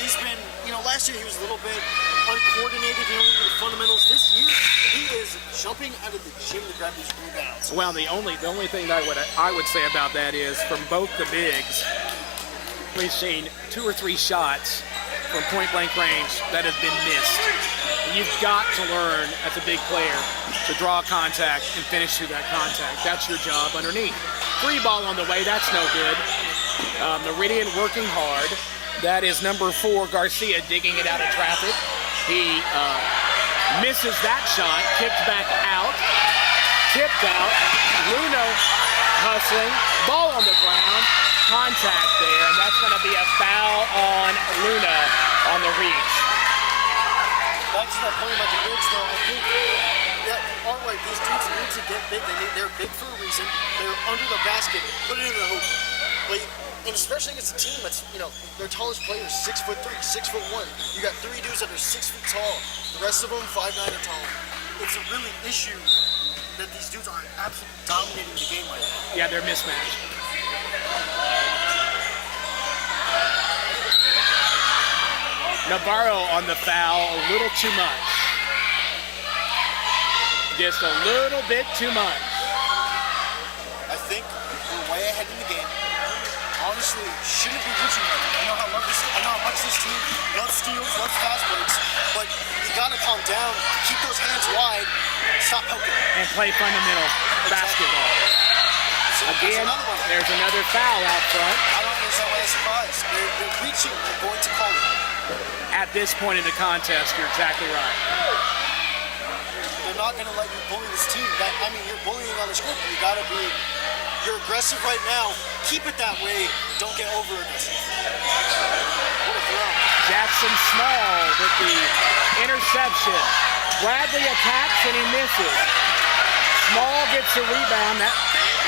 He's been, last year he was a little bit uncoordinated, he only did the fundamentals. This year, he is jumping out of the gym to grab these rebounds. Well, the only thing that I would say about that is, from both the bigs, we've seen 2 or 3 shots from point-blank range that have been missed. You've got to learn, as a big player, to draw contact and finish through that contact. That's your job underneath. 3 ball on the way, that's no good. Meridian working hard. That is number 4, Garcia, digging it out of traffic. He Misses that shot, kicked back out, tipped out. Luna hustling, ball on the ground, contact there, and that's going to be a foul on Luna on the reach. Back to that point about the bigs, though, I think that aren't right. These dudes need to get big. They're big for a reason. They're under the basket, put it in the hoop. But, and especially against a team that's, their tallest player is 6'3", 6'1". You got 3 dudes that are 6 feet tall. The rest of them 5'9" or taller. It's a really issue that these dudes are absolutely dominating the game right now. Yeah, they're mismatched. Navarro on the foul, a little too much. Just a little bit too much. I think we're way ahead in the game. Honestly, shouldn't be reaching right now. I know how much this team loves steals, loves fast breaks, but you gotta calm down, keep those hands wide, stop poking. And play fundamental basketball. So Again, there's another foul out front. I don't understand why they're surprised. They're reaching, they're going to call it. At this point in the contest, you're exactly right. They're not gonna let you bully this team. You're bullying on the script. You're aggressive right now. Keep it that way. Don't get over aggressive. What a throw. Jackson Small with the interception. Bradley attacks and he misses. Small gets a rebound. That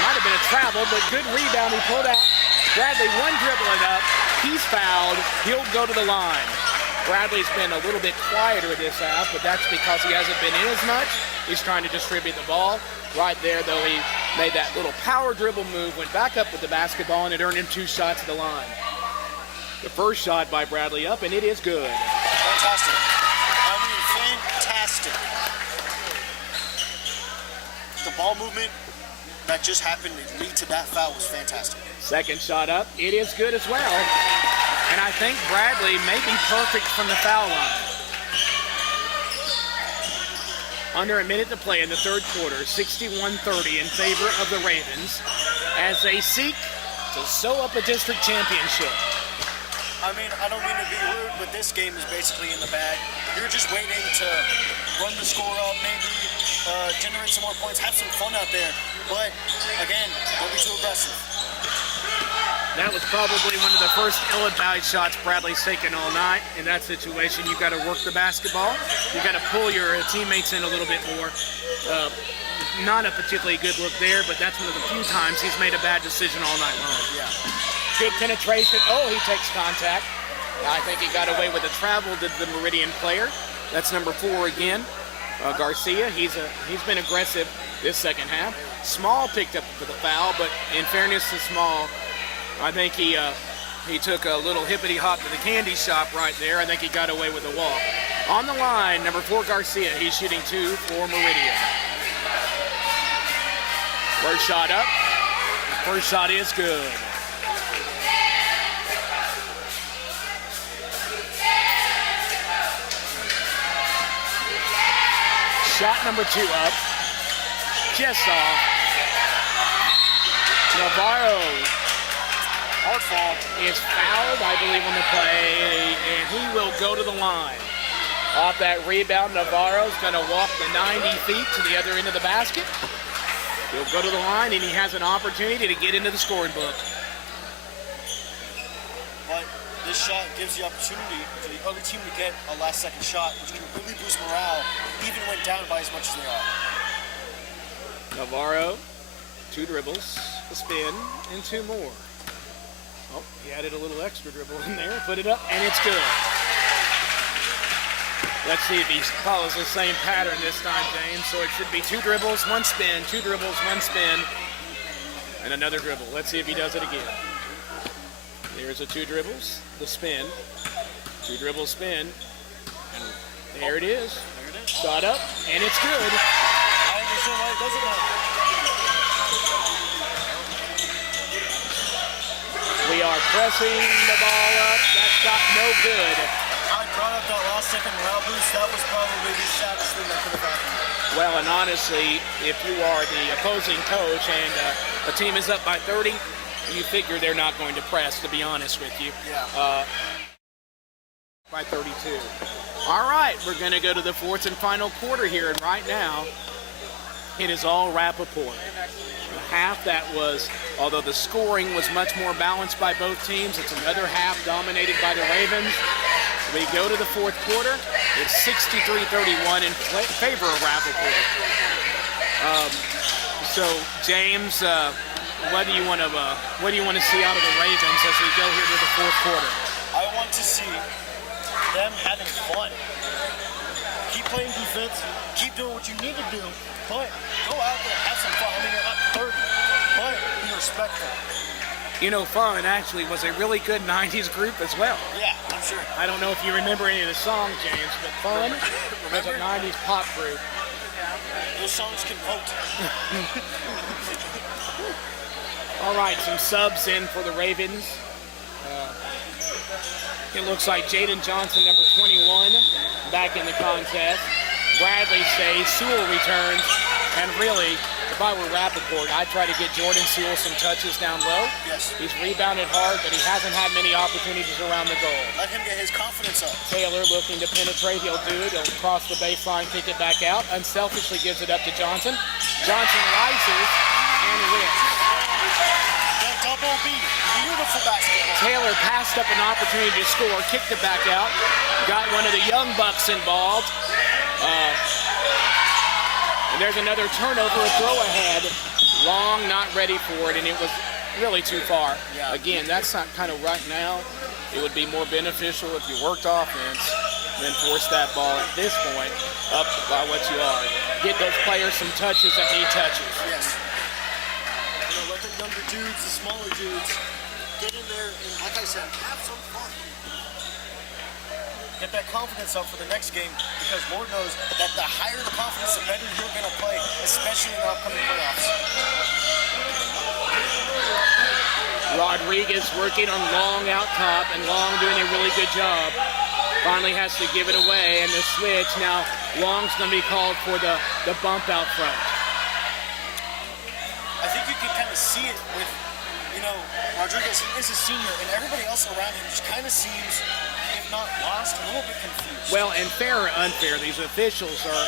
might have been a travel, but good rebound. He pulled out. Bradley one dribbling up. He's fouled. He'll go to the line. Bradley's been a little bit quieter this half, but that's because he hasn't been in as much. He's trying to distribute the ball. Right there, though, he made that little power dribble move, went back up with the basketball, and it earned him 2 shots at the line. The first shot by Bradley up, and it is good. Fantastic. Fantastic. The ball movement that just happened to lead to that foul was fantastic. Second shot up, it is good as well. And I think Bradley may be perfect from the foul line. Under a minute to play in the third quarter, 61-30 in favor of the Ravens as they seek to sew up a district championship. I don't mean to be rude, but this game is basically in the bag. You're just waiting to run the score up, maybe generate some more points, have some fun out there. But, again, don't be too aggressive. That was probably one of the first ill-advised shots Bradley's taken all night. In that situation, you've got to work the basketball. You've got to pull your teammates in a little bit more. Not a particularly good look there, but that's one of the few times he's made a bad decision all night long. Yeah. Good penetration. Oh, he takes contact. I think he got away with a travel to the Meridian player. That's number 4 again. Garcia, he's been aggressive this second half. Small picked up for the foul, but in fairness to Small, I think he took a little hippity hop to the candy shop right there. I think he got away with a walk. On the line, number 4 Garcia. He's shooting 2 for Meridian. First shot up. First shot is good. Shot number 2 up. Just off. Navarro. Hard fall is fouled, I believe, on the play, and he will go to the line. Off that rebound, Navarro's going to walk the 90 feet to the other end of the basket. He'll go to the line, and he has an opportunity to get into the scoring book. But this shot gives the opportunity for the other team to get a last-second shot, which can really boost morale, even when down by as much as they are. Navarro, 2 dribbles, a spin, and 2 more. Oh, he added a little extra dribble in there, put it up, and it's good. Let's see if he follows the same pattern this time, James. So it should be 2 dribbles, 1 spin, 2 dribbles, 1 spin, and another dribble. Let's see if he does it again. Here's the 2 dribbles, the spin, 2 dribbles, spin, and there it is. Shot up, and it's good. I understand why it doesn't matter. We are pressing the ball up. That shot no good. I brought up that last second morale boost. That was probably the saddest thing that could have happened. Well, and honestly, if you are the opposing coach and a team is up by 30, you figure they're not going to press, to be honest with you. Yeah. by 32. All right, we're going to go to the fourth and final quarter here, and right now, it is all Rappaport. A half that was, although the scoring was much more balanced by both teams, it's another half dominated by the Ravens. We go to the fourth quarter. It's 63-31 in favor of Rappaport. So, James, what do you want to see out of the Ravens as we go here to the fourth quarter? I want to see them having fun. Keep playing defense, keep doing what you need to do, but go out there and have some fun. I mean, you're up 30, but be respectful. You know, Fun actually was a really good 90s group as well. Yeah, I'm sure. I don't know if you remember any of the songs, James, but Fun was a 90s pop group. Those songs can vote. All right, some subs in for the Ravens. It looks like Jaden Johnson, number 21, back in the contest. Bradley stays, Sewell returns, and really, if I were Rappaport, I'd try to get Jordan Sewell some touches down low. Yes. He's rebounded hard, but he hasn't had many opportunities around the goal. Let him get his confidence up. Taylor looking to penetrate, he'll do it. He'll cross the baseline, kick it back out. Unselfishly gives it up to Johnson. Johnson rises and wins. The double B, beautiful basketball. Taylor passed up an opportunity to score, kicked it back out, got one of the young bucks involved. And there's another turnover, a throw ahead. Long, not ready for it, and it was really too far. Yeah. Again, that's not kind of right now. It would be more beneficial if you worked offense than force that ball at this point up by what you are. Get those players some touches that need touches. Yes. You know, let the younger dudes, the smaller dudes, get in there and, like I said, have some fun. Get that confidence up for the next game, because Lord knows that the higher the confidence, the better you're going to play, especially in the upcoming playoffs. Rodriguez working on Long out top, and Long doing a really good job. Finally has to give it away, and the switch. Now Long's going to be called for the bump out front. I think you can kind of see it with, you know, Rodriguez is a senior, and everybody else around him just kind of seems, if not lost, a little bit confused. Well, and fair or unfair, these officials are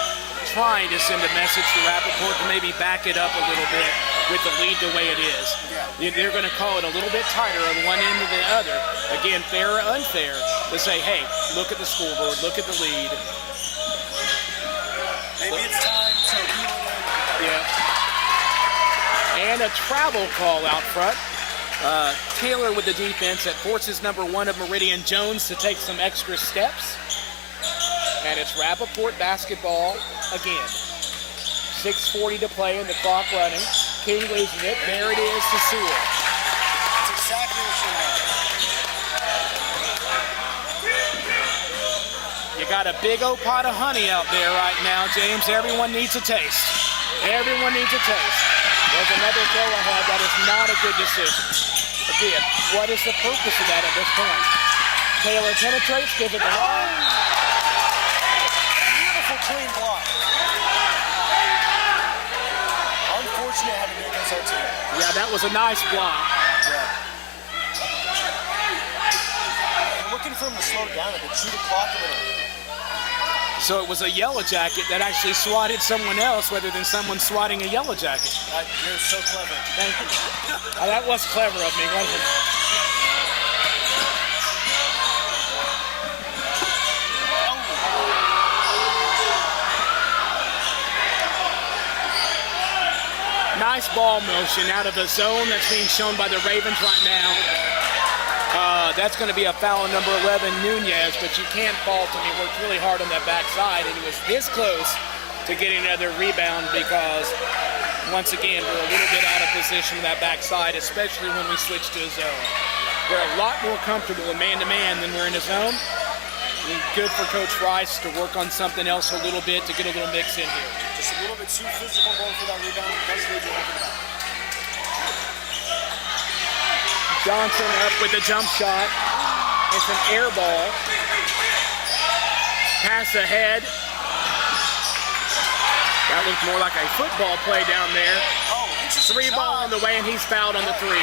trying to send a message to Rappaport to maybe back it up a little bit with the lead the way it is. Yeah. They're going to call it a little bit tighter on one end or the other. Again, fair or unfair, to say, hey, look at the scoreboard, look at the lead. Maybe it's time to reel it in. Yeah. And a travel call out front. Taylor with the defense that forces number 1 of Meridian, Jones, to take some extra steps. And it's Rappaport basketball again. 6:40 to play and the clock running. King losing it. There it is to Sewell. That's exactly what you want. You got a big old pot of honey out there right now, James. Everyone needs a taste. Everyone needs a taste. There's another throw ahead. That is not a good decision. Again, what is the purpose of that at this point? Taylor penetrates, gives it to Long. Beautiful clean block. Unfortunate having to do against our team. Yeah, that was a nice block. Yeah. I'm looking for him to slow down a bit, shoot the clock a little. So it was a yellow jacket that actually swatted someone else rather than someone swatting a yellow jacket. You're so clever. Thank you. That was clever of me, wasn't it? Nice ball motion out of the zone that's being shown by the Ravens right now. That's going to be a foul on number 11, Nunez, but you can't fault him. He worked really hard on that backside, and he was this close to getting another rebound because, once again, we're a little bit out of position on that backside, especially when we switch to a zone. We're a lot more comfortable in man-to-man than we're in a zone. Good for Coach Rice to work on something else a little bit to get a little mix in here. Just a little bit too physical going for that rebound. That's what you're looking at. Johnson up with the jump shot. It's an air ball. Pass ahead. That looked more like a football play down there. Oh, interesting 3 ball shot. on the way, and he's fouled on the 3.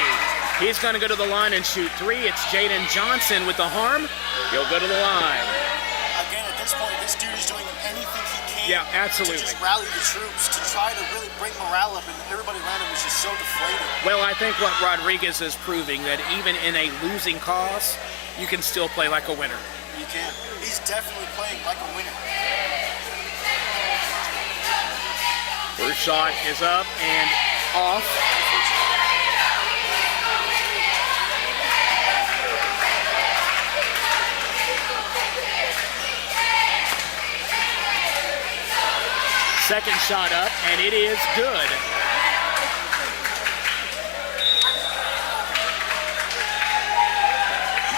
He's going to go to the line and shoot three. It's Jaden Johnson with the harm. He'll go to the line. Again, at this point, this dude is doing anything he can Yeah, absolutely. to just rally the troops, to try to really bring morale up, and everybody around him is just so deflated. Well, I think what Rodriguez is proving that even in a losing cause, you can still play like a winner. You can. He's definitely playing like a winner. First shot is up and off. Second shot up, and it is good.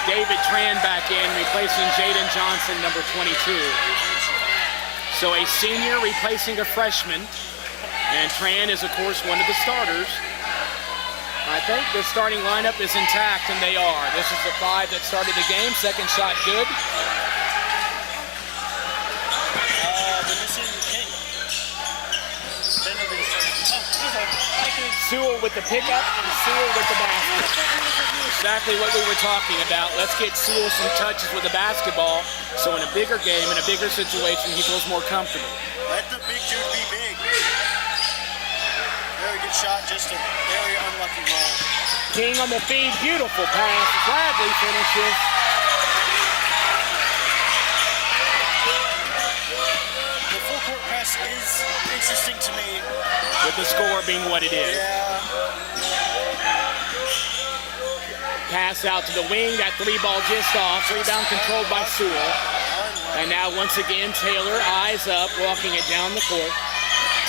David Tran back in, replacing Jaden Johnson, number 22. So a senior replacing a freshman, and Tran is, of course, one of the starters. I think the starting lineup is intact, and they are. This is the five that started the game. Second shot good. Sewell with the pickup and Sewell with the basket. Exactly what we were talking about. Let's get Sewell some touches with the basketball so in a bigger game, in a bigger situation, he feels more comfortable. Let the big dude be big. Very good shot, just a very unlucky ball. King on the feed, beautiful pass. Bradley finishes. The full court press is interesting to me. With the score being what it is. Yeah. Pass out to the wing, that three ball just off. Rebound controlled by Sewell. And now once again, Taylor, eyes up, walking it down the court.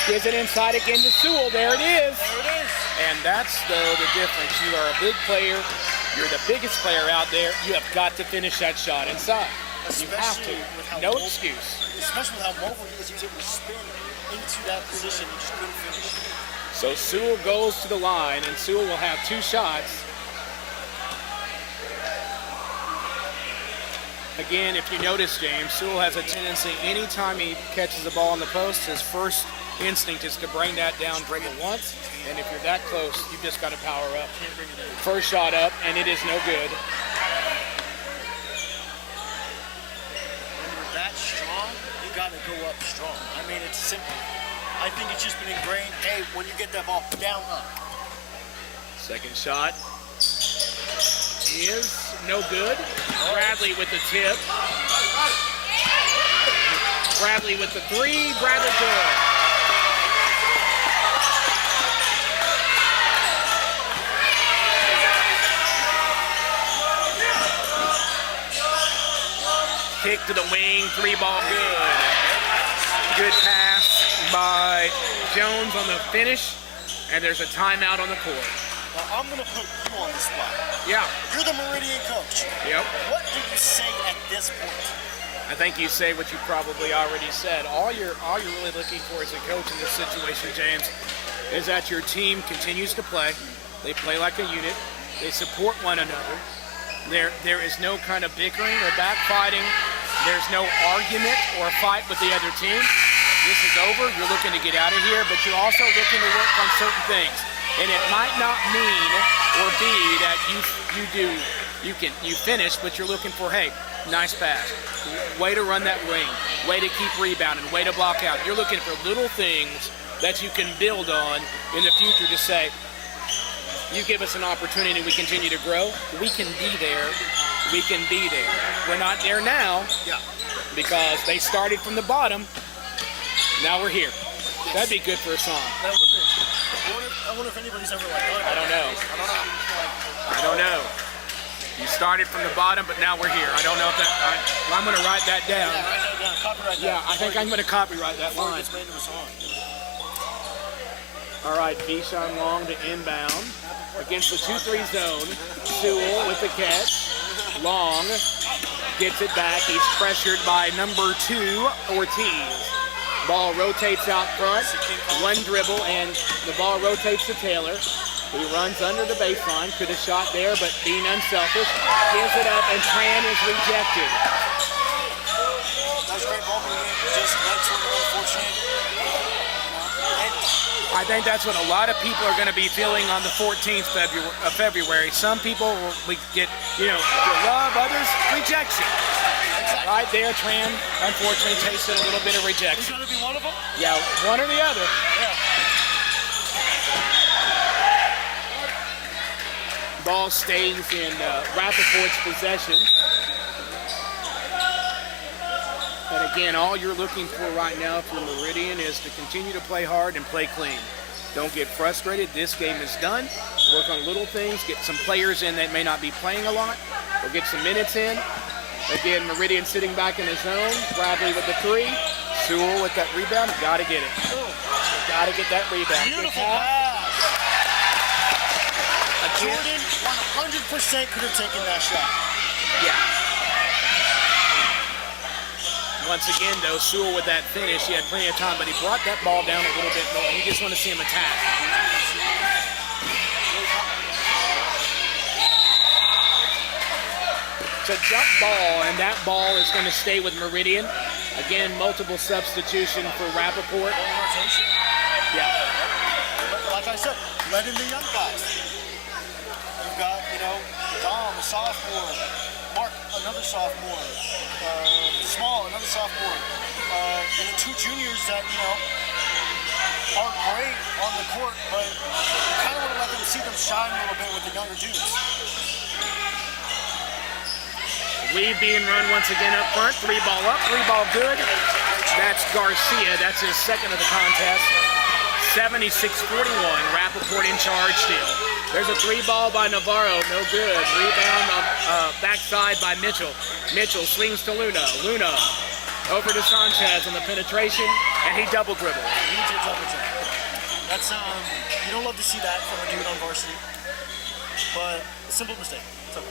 Gives it inside again to Sewell. There it is. There it is. And that's, though, the difference. You are a big player. You're the biggest player out there. You have got to finish that shot inside. You have Especially with how to. No mobile- excuse. Especially with how mobile he is, he was able to spin into that position. He just couldn't finish. So Sewell goes to the line, and Sewell will have two shots. Again, if you notice, James, Sewell has a tendency, anytime he catches the ball on the post, his first instinct is to bring that down, dribble once, and if you're that close, you've just got to power up. First shot up, and it is no good. When you're that strong, you got to go up strong. I mean, it's simple. I think it's just been ingrained, hey, when you get that ball down, up. Second shot is no good. Bradley with the tip. Bradley with the three. Bradley good. Kick to the wing. Three ball good. Good pass by Jones on the finish. And there's a timeout on the court. Now, I'm going to put you on the spot. Yeah. You're the Meridian coach. Yep. What do you say at this point? I think you say what you probably already said. All you're really looking for as a coach in this situation, James, is that your team continues to play. They play like a unit. They support one another. There is no kind of bickering or backfighting. There's no argument or fight with the other team. This is over. You're looking to get out of here, but you're also looking to work on certain things. And it might not mean or be that you finish, but you're looking for, hey, nice pass, way to run that wing, way to keep rebounding, way to block out. You're looking for little things that you can build on in the future to say, you give us an opportunity, we continue to grow, we can be there, we can be there. We're not there now because they started from the bottom, now we're here. That'd be good for a song. That would be. I wonder if anybody's ever like, oh, I don't know. I don't know. You started from the bottom, but now we're here. I don't know if that. I'm going to write that down. Yeah, write that down. Copyright that. Yeah, I think I'm going to copyright that Before line. it gets made into a song. All right, Keyshawn Long to inbound against the 2-3 zone. Sewell with the catch. Long gets it back. He's pressured by number 2, Ortiz. Ball rotates out front, one dribble, and the ball rotates to Taylor. He runs under the baseline, could have shot there, but being unselfish, gives it up, and Tran is rejected. That was great ball movement, just that's sort of unfortunate. And I think that's what a lot of people are going to be feeling on the 14th of February. Some people will get, will love, others rejection. Right there, Tran unfortunately tasted a little bit of rejection. Is going to be one of them? Yeah, one or the other. Yeah. Ball stays in Rappaport's possession. And again, all you're looking for right now for Meridian is to continue to play hard and play clean. Don't get frustrated. This game is done. Work on little things. Get some players in that may not be playing a lot. Or get some minutes in. Again, Meridian sitting back in his zone. Bradley with the three. Sewell with that rebound. Got to get it. Got to get that rebound. Beautiful pass. Jordan 100% could have taken that shot. Yeah. Once again, though, Sewell with that finish, he had plenty of time, but he brought that ball down a little bit more. You just want to see him attack. It's a jump ball, and that ball is going to stay with Meridian. Again, multiple substitution for Rappaport. Yeah. Like I said, let in the young guys. You've got, Dom, a sophomore. Mark, another sophomore. Small, another sophomore. And the two juniors that, are great on the court, but you kind of want to let them see them shine a little bit with the younger dudes. Lead being run once again up front. Three ball up, three ball good. That's Garcia. That's his second of the contest. 76-41. Rappaport in charge still. There's a three ball by Navarro. No good. Rebound on backside by Mitchell. Mitchell swings to Luna. Luna over to Sanchez on the penetration, and he double dribbles. He did double dribble. That's, you don't love to see that from a dude on varsity. But a simple mistake. It's okay.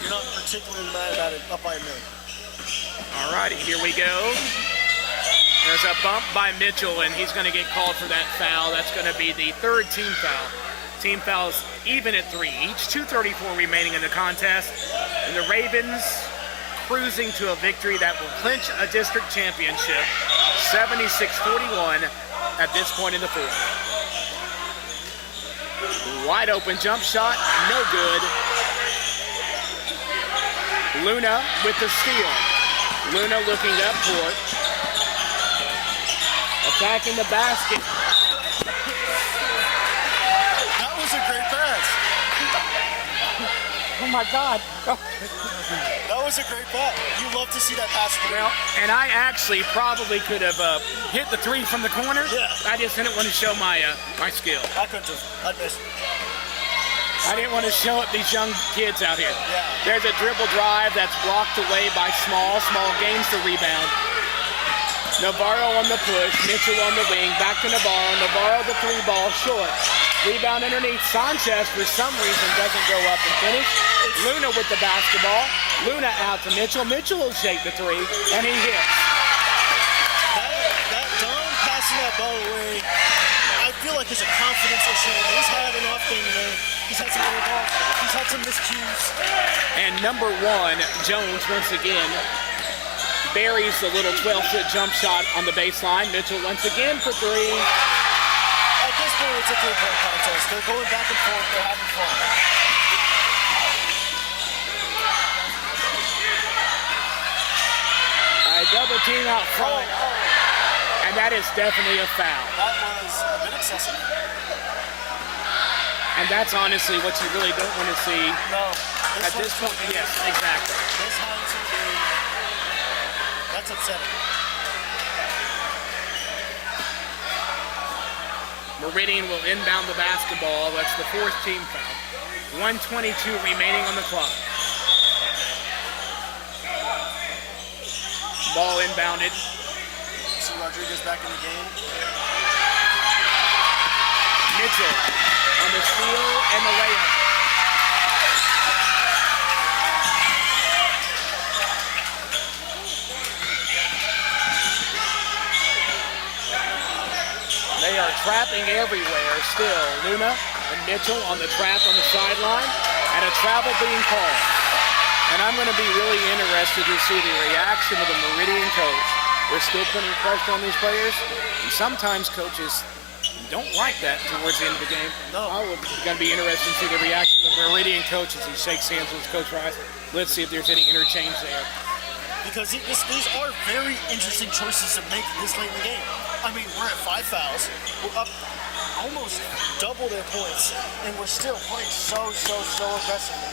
You're not particularly mad about it, up by a million. All righty, here we go. There's a bump by Mitchell, and he's going to get called for that foul. That's going to be the third team foul. Team fouls even at 3 each. 2:34 remaining in the contest. And the Ravens cruising to a victory that will clinch a district championship. 76-41 at this point in the fourth. Wide open jump shot, no good. Luna with the steal. Luna looking up court. Attacking the basket. That was a great pass. Oh my God. Oh. That was a great pass. You love to see that pass. Well, and I actually probably could have hit the three from the corner. Yeah. I just didn't want to show my my skill. I couldn't have. I'd miss. I didn't want to show up these young kids out here. Yeah. There's a dribble drive that's blocked away by Small. Small gains the rebound. Navarro on the push, Mitchell on the wing, back to Navarro. Navarro the three ball short. Rebound underneath. Sanchez for some reason doesn't go up and finish. Luna with the basketball. Luna out to Mitchell. Mitchell will shake the three, and he hits. That Dom passing that ball away, I feel like it's a confidence issue. He's had an off game today. He's had some air balls. He's had some miscues. And number one, Jones, once again, buries the little 12-foot jump shot on the baseline. Mitchell once again for three. At this point, it's a three-point contest. They're going back and forth. They're having fun. A double team out front. And that is definitely a foul. That was a bit excessive. And that's honestly what you really don't want to see. No. At this point, yes, exactly. This Heinz game, that's upsetting. Meridian will inbound the basketball. That's the fourth team foul. 1:22 remaining on the clock. Ball inbounded. See Rodriguez back in the game. Mitchell on the steal and the layup. They are trapping everywhere still. Luna and Mitchell on the trap on the sideline, and a travel being called. And I'm going to be really interested to see the reaction of the Meridian coach. We're still putting pressure on these players, and sometimes coaches don't like that towards the end of the game. No. It's going to be interesting to see the reaction of the Meridian coach as he shakes hands with Coach Rice. Let's see if there's any interchange there. Because these are very interesting choices to make this late in the game. I mean, we're at 5 fouls. We're up almost double their points, and we're still playing so aggressively.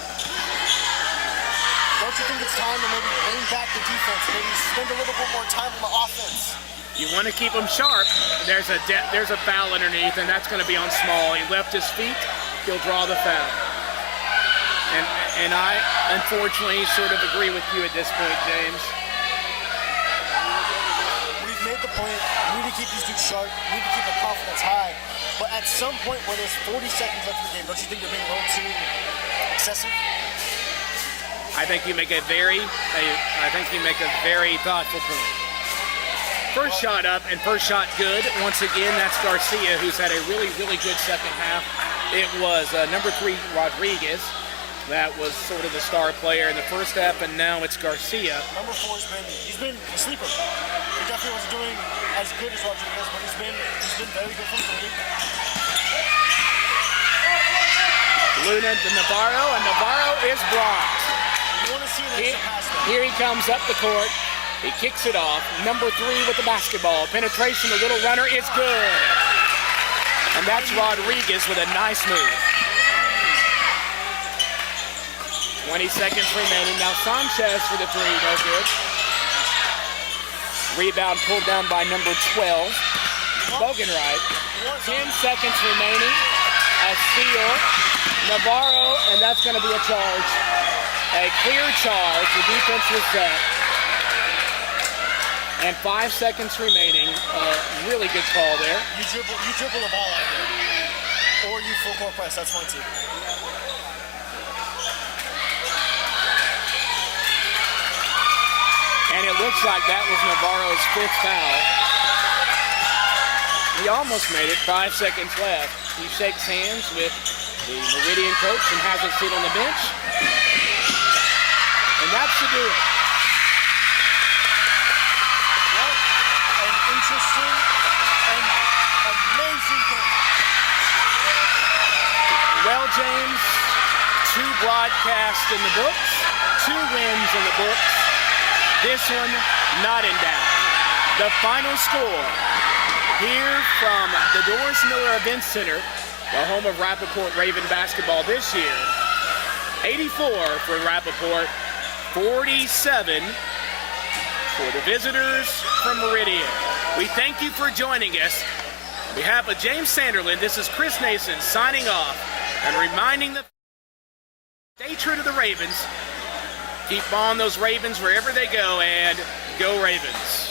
Don't you think it's time to maybe bring back the defense, maybe spend a little bit more time on the offense? You want to keep him sharp. There's a foul underneath, and that's going to be on Small. He left his feet. He'll draw the foul. And I, unfortunately, sort of agree with you at this point, James. We've made the point. We need to keep these dudes sharp. We need to keep the confidence high. But at some point where there's 40 seconds left in the game, don't you think you're being a little too excessive? I think you make a very thoughtful point. First shot up and first shot good. Once again, that's Garcia, who's had a really good second half. It was number 3, Rodriguez. That was sort of the star player in the first half, and now it's Garcia. Number 4 he's been a sleeper. He definitely wasn't doing as good as Rodriguez, but he's been very good for me. Luna to Navarro, and Navarro is blocked. You want to see an extra pass there. Here he comes up the court. He kicks it off. Number 3 with the basketball. Penetration, the little runner is good. And that's Rodriguez with a nice move. 20 seconds remaining. Now Sanchez for the 3, no good. Rebound pulled down by number 12, Bogenright. 10 seconds remaining. A steal. Navarro, and that's going to be a charge. A clear charge. The defense was set. And 5 seconds remaining. Really good call there. You dribble the ball out there. Or you full court press, that's fine too. And it looks like that was Navarro's 5th foul. He almost made it, 5 seconds left. He shakes hands with the Meridian coach and has a seat on the bench. And that's to do it. What an interesting and amazing game. Well, James, 2 broadcasts in the books, 2 wins in the books. This one not in doubt. The final score here from the Doris Miller Event Center, the home of Rappaport Raven basketball this year. 84 for Rappaport, 47 for the visitors from Meridian. We thank you for joining us. On behalf of James Sanderlin, this is Chris Nason signing off and reminding the stay true to the Ravens. Keep on those Ravens wherever they go, and go Ravens.